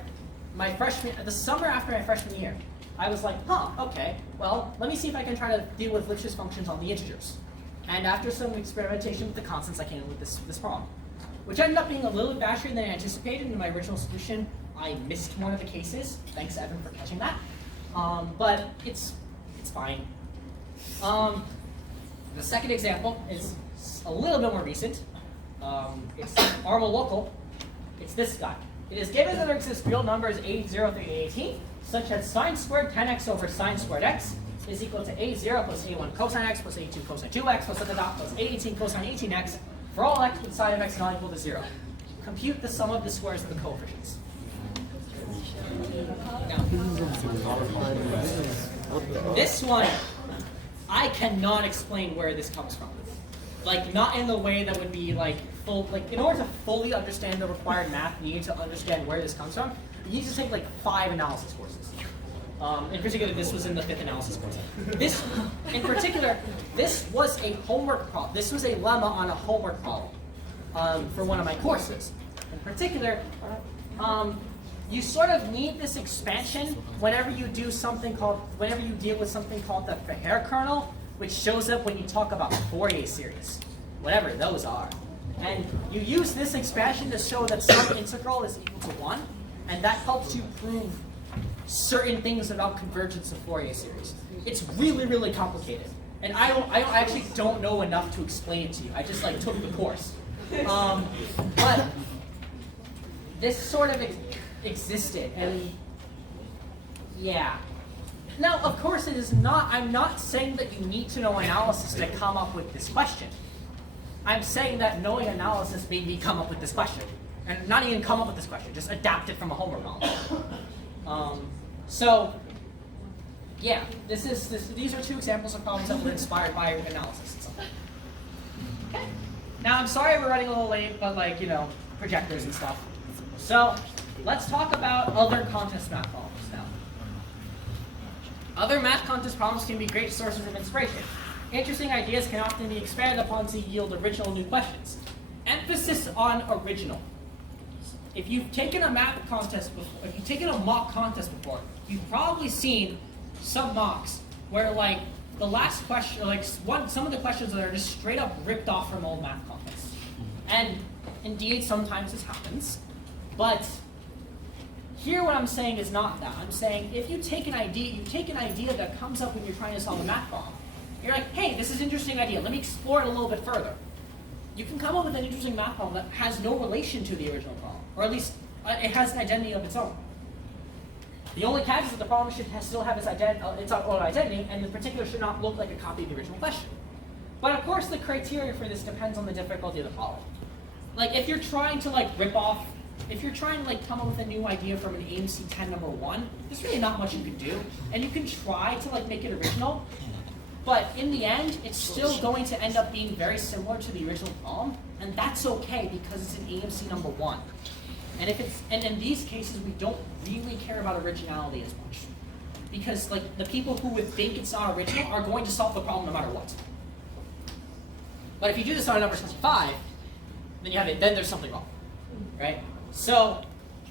the summer after my freshman year, I was like, okay, well, let me see if I can try to deal with Lipschitz functions on the integers. And after some experimentation with the constants, I came up with this problem, which ended up being a little bit faster than I anticipated in my original solution. I missed one of the cases. Thanks, Evan, for catching that. But it's fine. The second example is a little bit more recent. It's Arma local. It's this guy. It is given that there exist real numbers a0 through a18, such that sine squared 10x over sine squared x is equal to a0 plus a1 cosine x plus a2 cosine 2x plus plus a18 cosine 18x for all x with sine of x not equal to 0. Compute the sum of the squares of the coefficients. Now, this one, I cannot explain where this comes from. Like, not in the way that would be like in order to fully understand the required math, you need to understand where this comes from. You need to take like 5 analysis courses. In particular, this was in the 5th analysis course. This, in particular, this was a homework problem. This was a lemma on a homework problem for one of my courses. In particular, you sort of need this expansion whenever you deal with something called the Feher kernel, which shows up when you talk about Fourier series, whatever those are. And you use this expansion to show that some integral is equal to 1, and that helps you prove certain things about convergence of Fourier series. It's really, really complicated. And I actually don't know enough to explain it to you. I just like took the course. But this sort of existed, and yeah. Now, of course, I'm not saying that you need to know analysis to come up with this question. I'm saying that knowing analysis made me come up with this question. And not even come up with this question, just adapt it from a homework problem. So, yeah, these are 2 examples of problems that were inspired by analysis and stuff. Okay. Now, I'm sorry we're running a little late, but projectors and stuff. So, let's talk about other contest math problems now. Other math contest problems can be great sources of inspiration. Interesting ideas can often be expanded upon to yield original new questions. Emphasis on original. If you've taken a math contest before, if you've taken a mock contest before, you've probably seen some mocks where the last question, some of the questions that are just straight up ripped off from old math contests. And indeed, sometimes this happens. But here what I'm saying is not that. I'm saying if you take an idea that comes up when you're trying to solve a math problem. You're like, hey, this is an interesting idea. Let me explore it a little bit further. You can come up with an interesting math problem that has no relation to the original problem. Or at least it has an identity of its own. The only catch is that the problem should still have its own identity, and in particular should not look like a copy of the original question. But of course, the criteria for this depends on the difficulty of the problem. Like if you're trying to rip off, if you're trying to come up with a new idea from an AMC 10 number 1, there's really not much you can do, and you can try to make it original. But in the end, it's still going to end up being very similar to the original problem, and that's okay because it's an AMC number 1. And in these cases, we don't really care about originality as much, because the people who would think it's not original are going to solve the problem no matter what. But if you do this on a number 25, then there's something wrong, right? So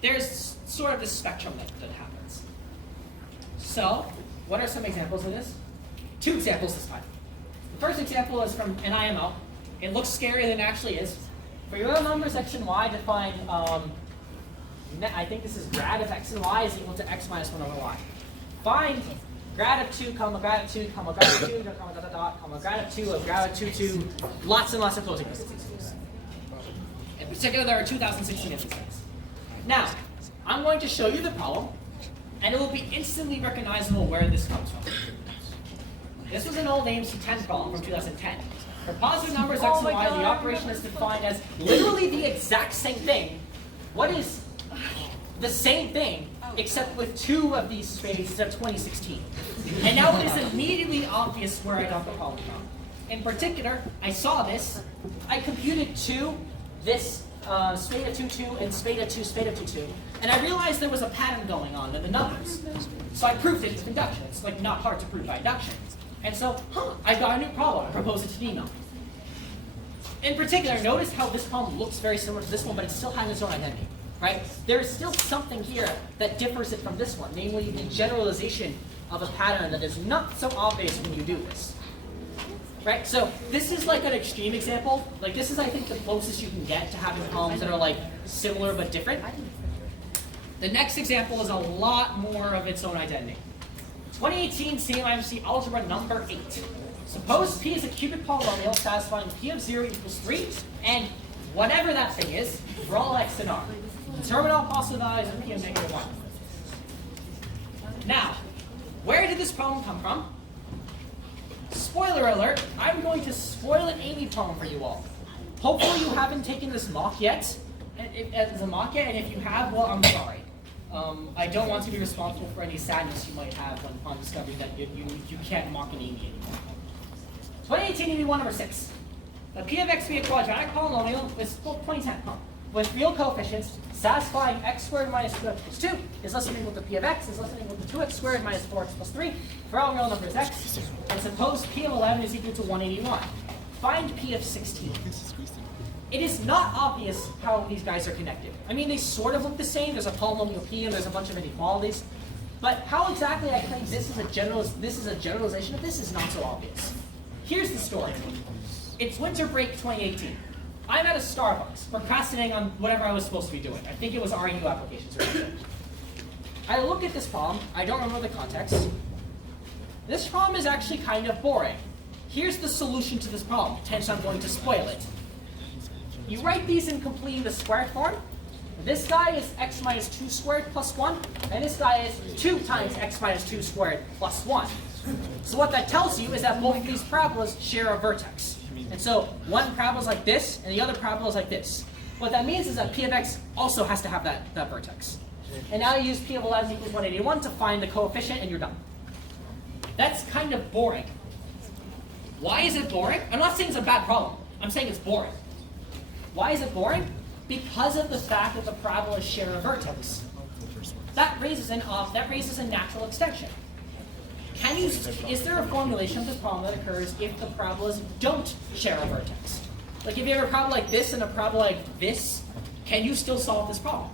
there's sort of this spectrum that happens. So what are some examples of this? 2 examples this time. The first example is from an IMO. It looks scarier than it actually is. For your real numbers x and y, define, I think this is grad of x and y is equal to x minus 1 over y. Find grad of 2, comma, grad of 2, comma, grad of 2, comma, dot, dot, dot, comma, grad of 2, of grad of 2, 2, lots and lots of closing parentheses. In particular, there are 2016 of these things. Now, I'm going to show you the problem, and it will be instantly recognizable where this comes from. This was an old AMC 10 problem from 2010. For positive numbers x and y, the operation is defined as literally the exact same thing. What is the same thing, except with 2 of these spades instead of 2016? And now it is immediately obvious where I got the problem from. In particular, I saw this. I computed 2, this spade of 2, 2, and spade of 2, spade of 2, 2. And I realized there was a pattern going on in the numbers. So I proved it with induction. It's like not hard to prove by induction. And so, I got a new problem. I proposed it to the email. In particular, notice how this problem looks very similar to this one, but it still has its own identity, right? There's still something here that differs it from this one, namely the generalization of a pattern that is not so obvious when you do this. Right? So this is like an extreme example. Like this is, I think, the closest you can get to having problems that are like similar but different. The next example is a lot more of its own identity. 2018 CMIMC algebra number 8. Suppose P is a cubic polynomial satisfying P of 0 equals 3, and whatever that thing is, for all x and r. Determine all possible values of P of negative 1. Now, where did this problem come from? Spoiler alert, I'm going to spoil an Amy problem for you all. Hopefully you haven't taken this mock yet, and if you have, well, I'm sorry. I don't want to be responsible for any sadness you might have upon discovering that you can't mock an Amy anymore. 2018 Amy 1 number 6. The P of x be a quadratic polynomial with real coefficients satisfying x squared minus 2x plus 2 is less than or equal to P of x is less than or equal to 2x squared minus 4x plus 3 for all real numbers x. And suppose P of 11 is equal to 181. Find P of 16. It is not obvious how these guys are connected. I mean, they sort of look the same. There's a polynomial P and there's a bunch of inequalities. But how exactly I claim this is a generalization of this is not so obvious. Here's the story. It's winter break 2018. I'm at a Starbucks, procrastinating on whatever I was supposed to be doing. I think it was RU applications or something. I look at this problem. I don't remember the context. This problem is actually kind of boring. Here's the solution to this problem. Hence, I'm going to spoil it. You write these in completing the squared form. This guy is x minus 2 squared plus 1, and this guy is 2 times x minus 2 squared plus 1. So what that tells you is that both of these parabolas share a vertex. And so one parabola is like this, and the other parabola is like this. What that means is that P of x also has to have that vertex. And now you use P of 11 equals 181 to find the coefficient, and you're done. That's kind of boring. Why is it boring? I'm not saying it's a bad problem. I'm saying it's boring. Why is it boring? Because of the fact that the parabolas share a vertex. That raises a natural extension. Is there a formulation of this problem that occurs if the parabolas don't share a vertex? Like if you have a parabola like this and a parabola like this, can you still solve this problem?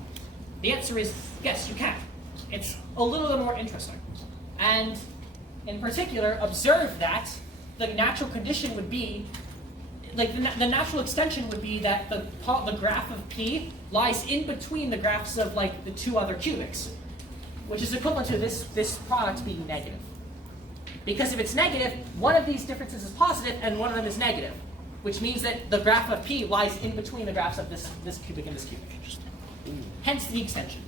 The answer is yes, you can. It's a little bit more interesting. And in particular, observe that the natural condition would be, like the natural extension would be that the graph of P lies in between the graphs of like the 2 other cubics, which is equivalent to this product being negative. Because if it's negative, one of these differences is positive and one of them is negative, which means that the graph of P lies in between the graphs of this cubic and this cubic. Hence the extension.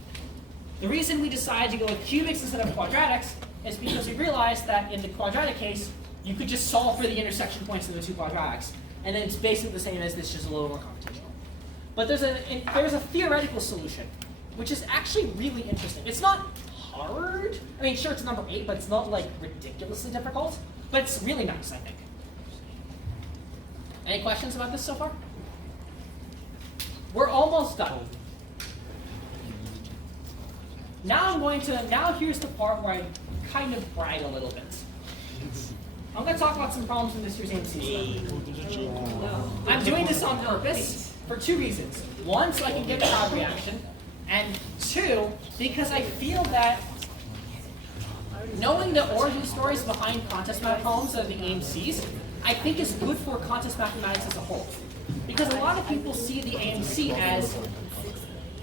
The reason we decided to go with cubics instead of quadratics is because we realized that in the quadratic case, you could just solve for the intersection points of the 2 quadratics, and then it's basically the same as this, just a little more computational. But there's a theoretical solution, which is actually really interesting. It's not hard. I mean, sure, it's number 8, but it's not like ridiculously difficult. But it's really nice, I think. Any questions about this so far? We're almost done. Now here's the part where I kind of brag a little bit. I'm going to talk about some problems in this year's AMC. I'm doing this on purpose for 2 reasons. 1, so I can get a crowd reaction, and 2, because I feel that knowing the origin stories behind contest math problems of the AMCs, I think is good for contest mathematics as a whole. Because a lot of people see the AMC as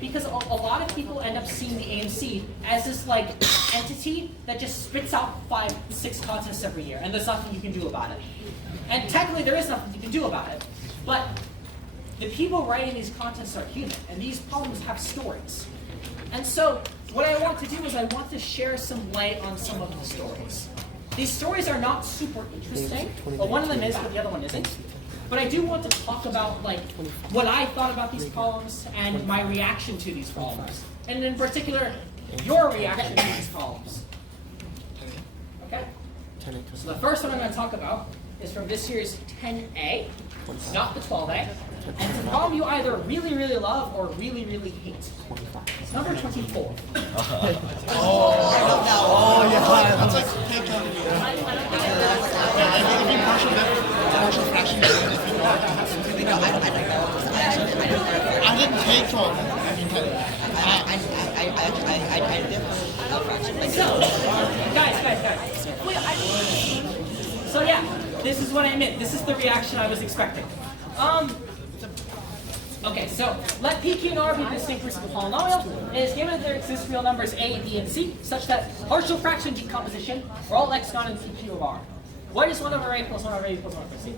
because a lot of people end up seeing the AMC as this like entity that just spits out 5, 6 contests every year, and there's nothing you can do about it. And technically, there is nothing you can do about it, but the people writing these contests are human, and these problems have stories. And so, what I want to do is I want to share some light on some of the stories. These stories are not super interesting, but one of them is, but the other one isn't. But I do want to talk about like what I thought about these problems and my reaction to these problems. And in particular, your reaction to these problems. Okay? So the first one I'm going to talk about is from this year's 10A, not the 12A. And it's a problem you either really, really love or really, really hate. It's number 24. I didn't take one. So, guys. So yeah, this is what I meant. This is the reaction I was expecting. Okay, so let P, Q, and R be the distinct roots of a polynomial. It is given that there exist real numbers A, B, and C, such that partial fraction decomposition for all x not in P, Q of R. What is 1 over A plus 1 over A equals 1 over C?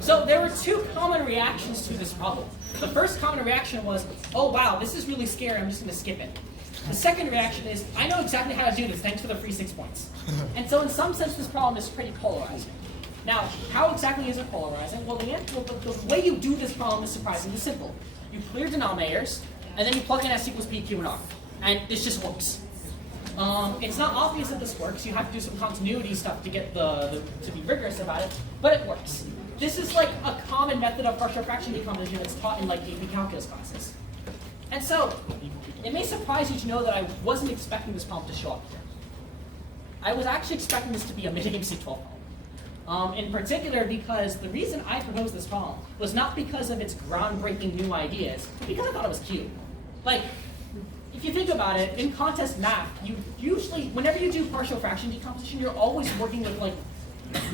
So there were 2 common reactions to this problem. The first common reaction was, oh wow, this is really scary, I'm just going to skip it. The second reaction is, I know exactly how to do this, thanks for the free 6 points. And so in some sense, this problem is pretty polarizing. Now, how exactly is it polarizing? Well, the way you do this problem is surprisingly simple. You clear denominators, and then you plug in S equals P, Q, and R. And this just works. It's not obvious that this works. You have to do some continuity stuff to get to be rigorous about it, but it works. This is like a common method of partial fraction decomposition that's taught in like AP calculus classes. And so, it may surprise you to know that I wasn't expecting this problem to show up here. I was actually expecting this to be a mid-AMC 12 problem. In particular, because the reason I proposed this problem was not because of its groundbreaking new ideas, but because I thought it was cute. Like, if you think about it, in contest math, you usually, whenever you do partial fraction decomposition, you're always working with like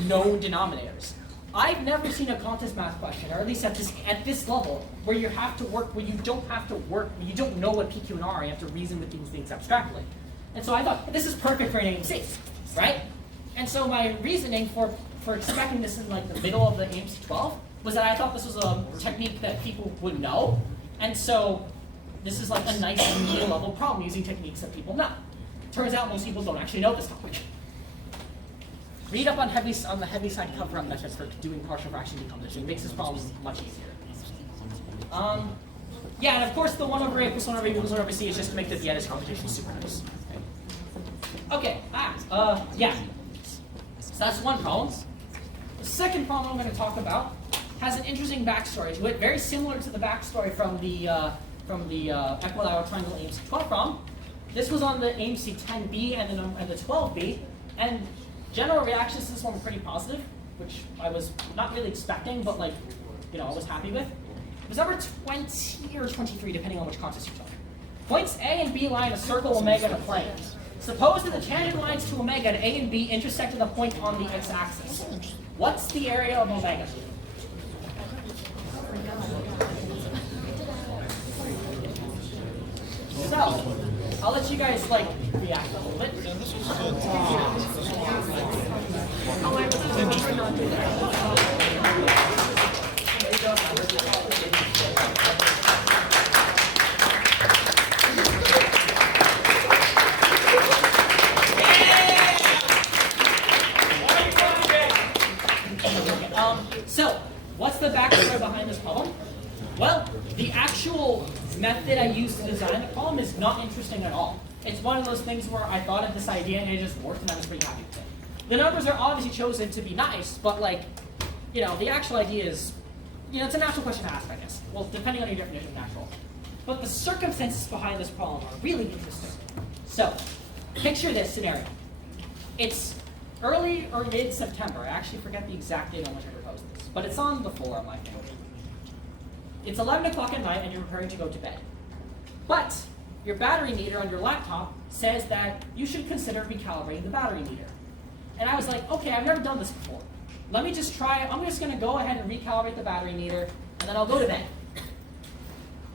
known denominators. I've never seen a contest math question, or at least at this level, where you have to work, where you don't have to work, where you don't know what P, Q, and R are, you have to reason with these things abstractly. And so I thought, this is perfect for an AMC, right? And so my reasoning for expecting this in like the middle of the AMC 12 was that I thought this was a technique that people would know. And so this is like a nice middle level problem using techniques that people know. Turns out most people don't actually know this topic. Read up on the heavy side cover-up methods for doing partial fraction decomposition. It makes this problem much easier. Yeah, and of course the 1 over A plus 1 over A equals 1 over C is just to make the Vienna's computation super nice. Okay, yeah. So that's one problem. The second problem I'm going to talk about has an interesting backstory to it, very similar to the backstory from the equilateral triangle AMC 12 problem. This was on the AMC 10B and the 12B, and general reactions to this one were pretty positive, which I was not really expecting, but like, I was happy with. It was number 20 or 23, depending on which contest you took. Points A and B lie in a circle omega in a plane. Suppose that the tangent lines to omega at A and B intersect at a point on the x-axis. What's the area of omega? So, I'll let you guys react a little bit. So, what's the backstory behind this problem? Well, the actual method I used to design the problem is not interesting at all. It's one of those things where I thought of this idea and it just worked and I was pretty happy with it. The numbers are obviously chosen to be nice, but the actual idea is, it's a natural question to ask, I guess. Well, depending on your definition of natural. But the circumstances behind this problem are really interesting. So, picture this scenario. It's early or mid-September. I actually forget the exact date on which I proposed this, but it's on the forum, I think. It's 11 o'clock at night and you're preparing to go to bed. But your battery meter on your laptop says that you should consider recalibrating the battery meter. And I was like, okay, I've never done this before. Let me just try it. I'm just going to go ahead and recalibrate the battery meter, and then I'll go to bed.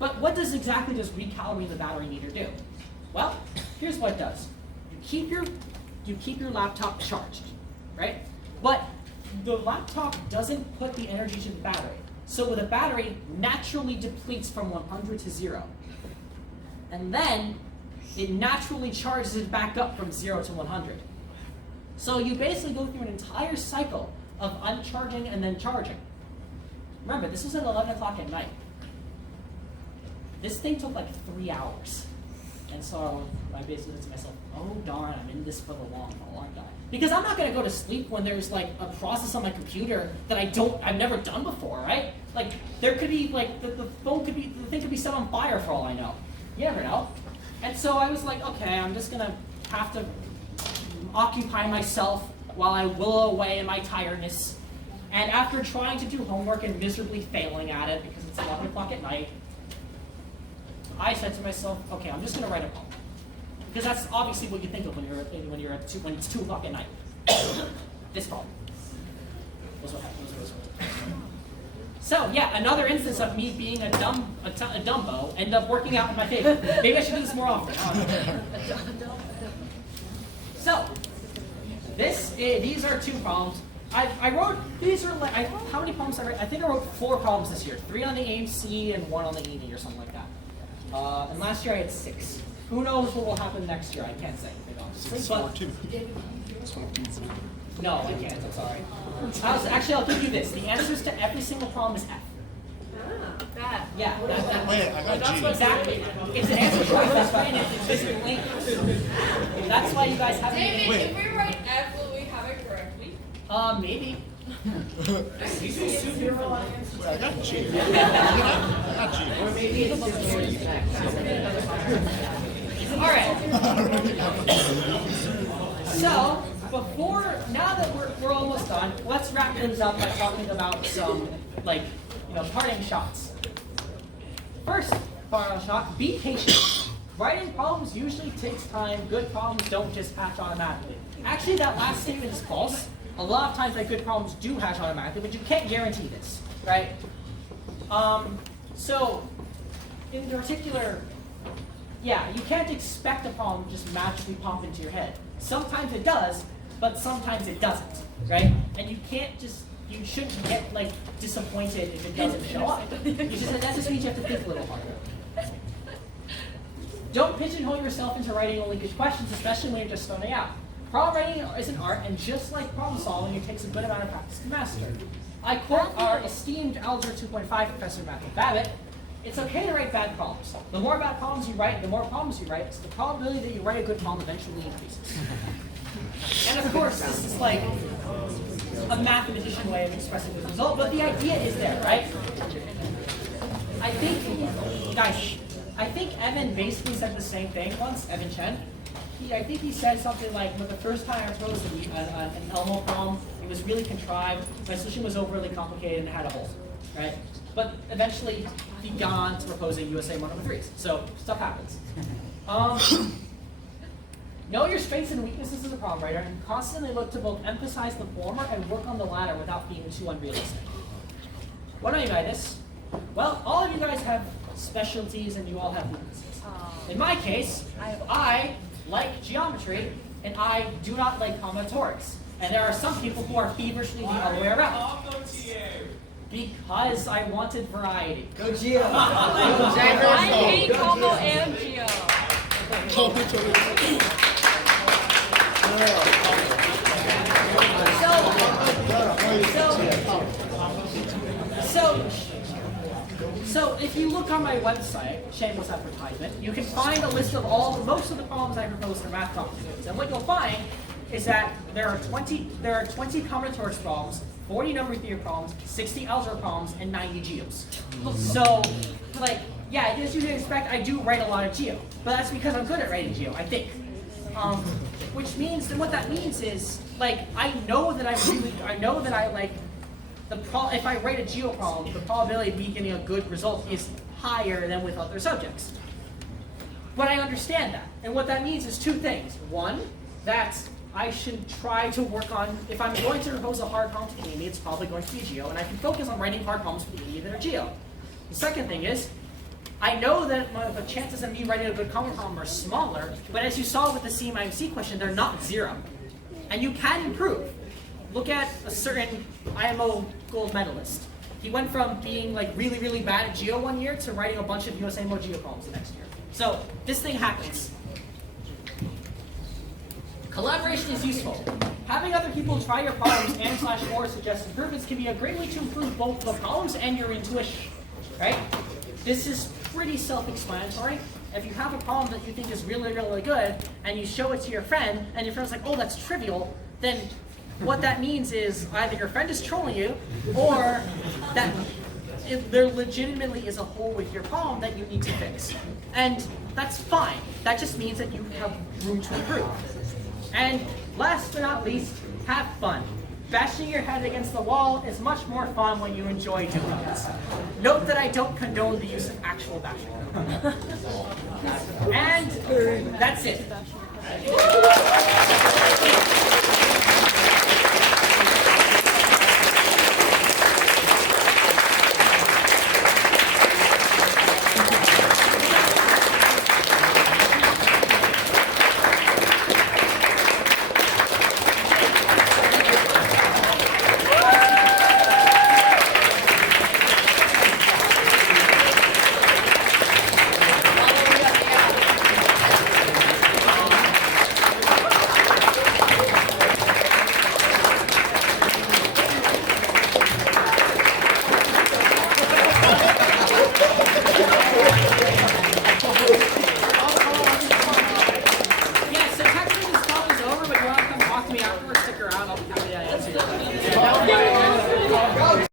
But what does exactly does recalibrating the battery meter do? Well, here's what it does. You keep your laptop charged, right? But the laptop doesn't put the energy to the battery. So the battery naturally depletes from 100 to 0. And then it naturally charges it back up from 0 to 100. So you basically go through an entire cycle of uncharging and then charging. Remember, this was at 11 o'clock at night. This thing took like 3 hours. And so I basically said to myself, oh darn, I'm in this for the long haul, aren't I? Because I'm not gonna go to sleep when there's like a process on my computer that I've never done before, right? Like there could be like, the thing could be set on fire for all I know. You never know. And so I was like, okay, I'm just gonna have to occupy myself while I willow away in my tiredness. And after trying to do homework and miserably failing at it because it's 11 o'clock at night, I said to myself, okay, I'm just going to write a poem. Because that's obviously what you think of when it's 2 o'clock at night. This poem was what happened. So yeah, another instance of me being a dumbo ended up working out in my favor. Maybe I should do this more often. So these are 2 poems. I wrote, these are like, how many poems I wrote? I think I wrote 4 poems this year. 3 on the AMC and 1 on the ENE or something like that. And last year I had 6. Who knows what will happen next year? I can't say anything honestly. No, I can't, I'm sorry. Actually, I'll give you this. The answers to every single poem is F. That. Yeah. Wait, I got G. Exactly. It's an answer choice, that's why it's physically linked. That's why you guys have David, Wait. if we write F, will we have it correctly? Maybe. I got G. I got G. Or maybe it's Alright. So, now that we're almost done, let's wrap things up by talking about some, parting shots. First parting shot, be patient. Writing problems usually takes time. Good problems don't just hatch automatically. Actually, that last statement is false. A lot of times, good problems do hatch automatically, but you can't guarantee this, right? So, in particular, yeah, you can't expect a problem to just magically pop into your head. Sometimes it does, but sometimes it doesn't, right? And you shouldn't get disappointed if it doesn't show up. That just means you have to think a little harder. Don't pigeonhole yourself into writing only good questions, especially when you're just starting out. Problem writing is an art, and just like problem solving, it takes a good amount of practice to master. I quote our esteemed Algebra 2.5 professor Matthew Babbitt, "It's okay to write bad problems. The more bad problems you write, the more problems you write, so the probability that you write a good problem eventually increases." And of course, this is like a mathematician way of expressing the result, but the idea is there, right? I think Evan basically said the same thing once, Evan Chen. I think he said something like, the first time I proposed an Elmo problem, it was really contrived, my solution was overly complicated and it had a hole, right? But eventually, he got on to proposing USA 103s, so stuff happens. Know your strengths and weaknesses as a problem writer, and constantly look to both emphasize the former and work on the latter without being too unrealistic. What do I mean by this? Well, all of you guys have specialties and you all have weaknesses. In my case, I like geometry, and I do not like combinatorics. And there are some people who are feverishly the other way around. I'll go to you. Because I wanted variety. Go Geo! I hate Combo and Geo. So if you look on my website, shameless advertisement, you can find a list of most of the problems I proposed for math competitions. And what you'll find is that there are 20 combinatorics problems, 40 number theory problems, 60 algebra problems, and 90 geos. So, yeah, as you can expect, I do write a lot of geo, but that's because I'm good at writing geo, I think. Which means, and what that means is, I know that if I write a geo problem, the probability of me getting a good result is higher than with other subjects. But I understand that, and what that means is 2 things. One, that I should try to work on, if I'm going to propose a hard problem to the ENE, it's probably going to be geo, and I can focus on writing hard problems for the ENE that are geo. The second thing is, I know that the chances of me writing a good common problem are smaller, but as you saw with the CMIMC question, they're not 0. And you can improve. Look at a certain IMO gold medalist. He went from being like really, really bad at Geo one year to writing a bunch of USAMO Geo problems the next year. So this thing happens. Collaboration is useful. Having other people try your problems and/or suggest improvements can be a great way to improve both the problems and your intuition, right? This is pretty self-explanatory. If you have a problem that you think is really, really good, and you show it to your friend, and your friend's like, oh, that's trivial, then what that means is either your friend is trolling you, or that there legitimately is a hole with your problem that you need to fix. And that's fine. That just means that you have room to improve. And last but not least, have fun. Bashing your head against the wall is much more fun when you enjoy doing it. Note that I don't condone the use of actual bashing. And that's it.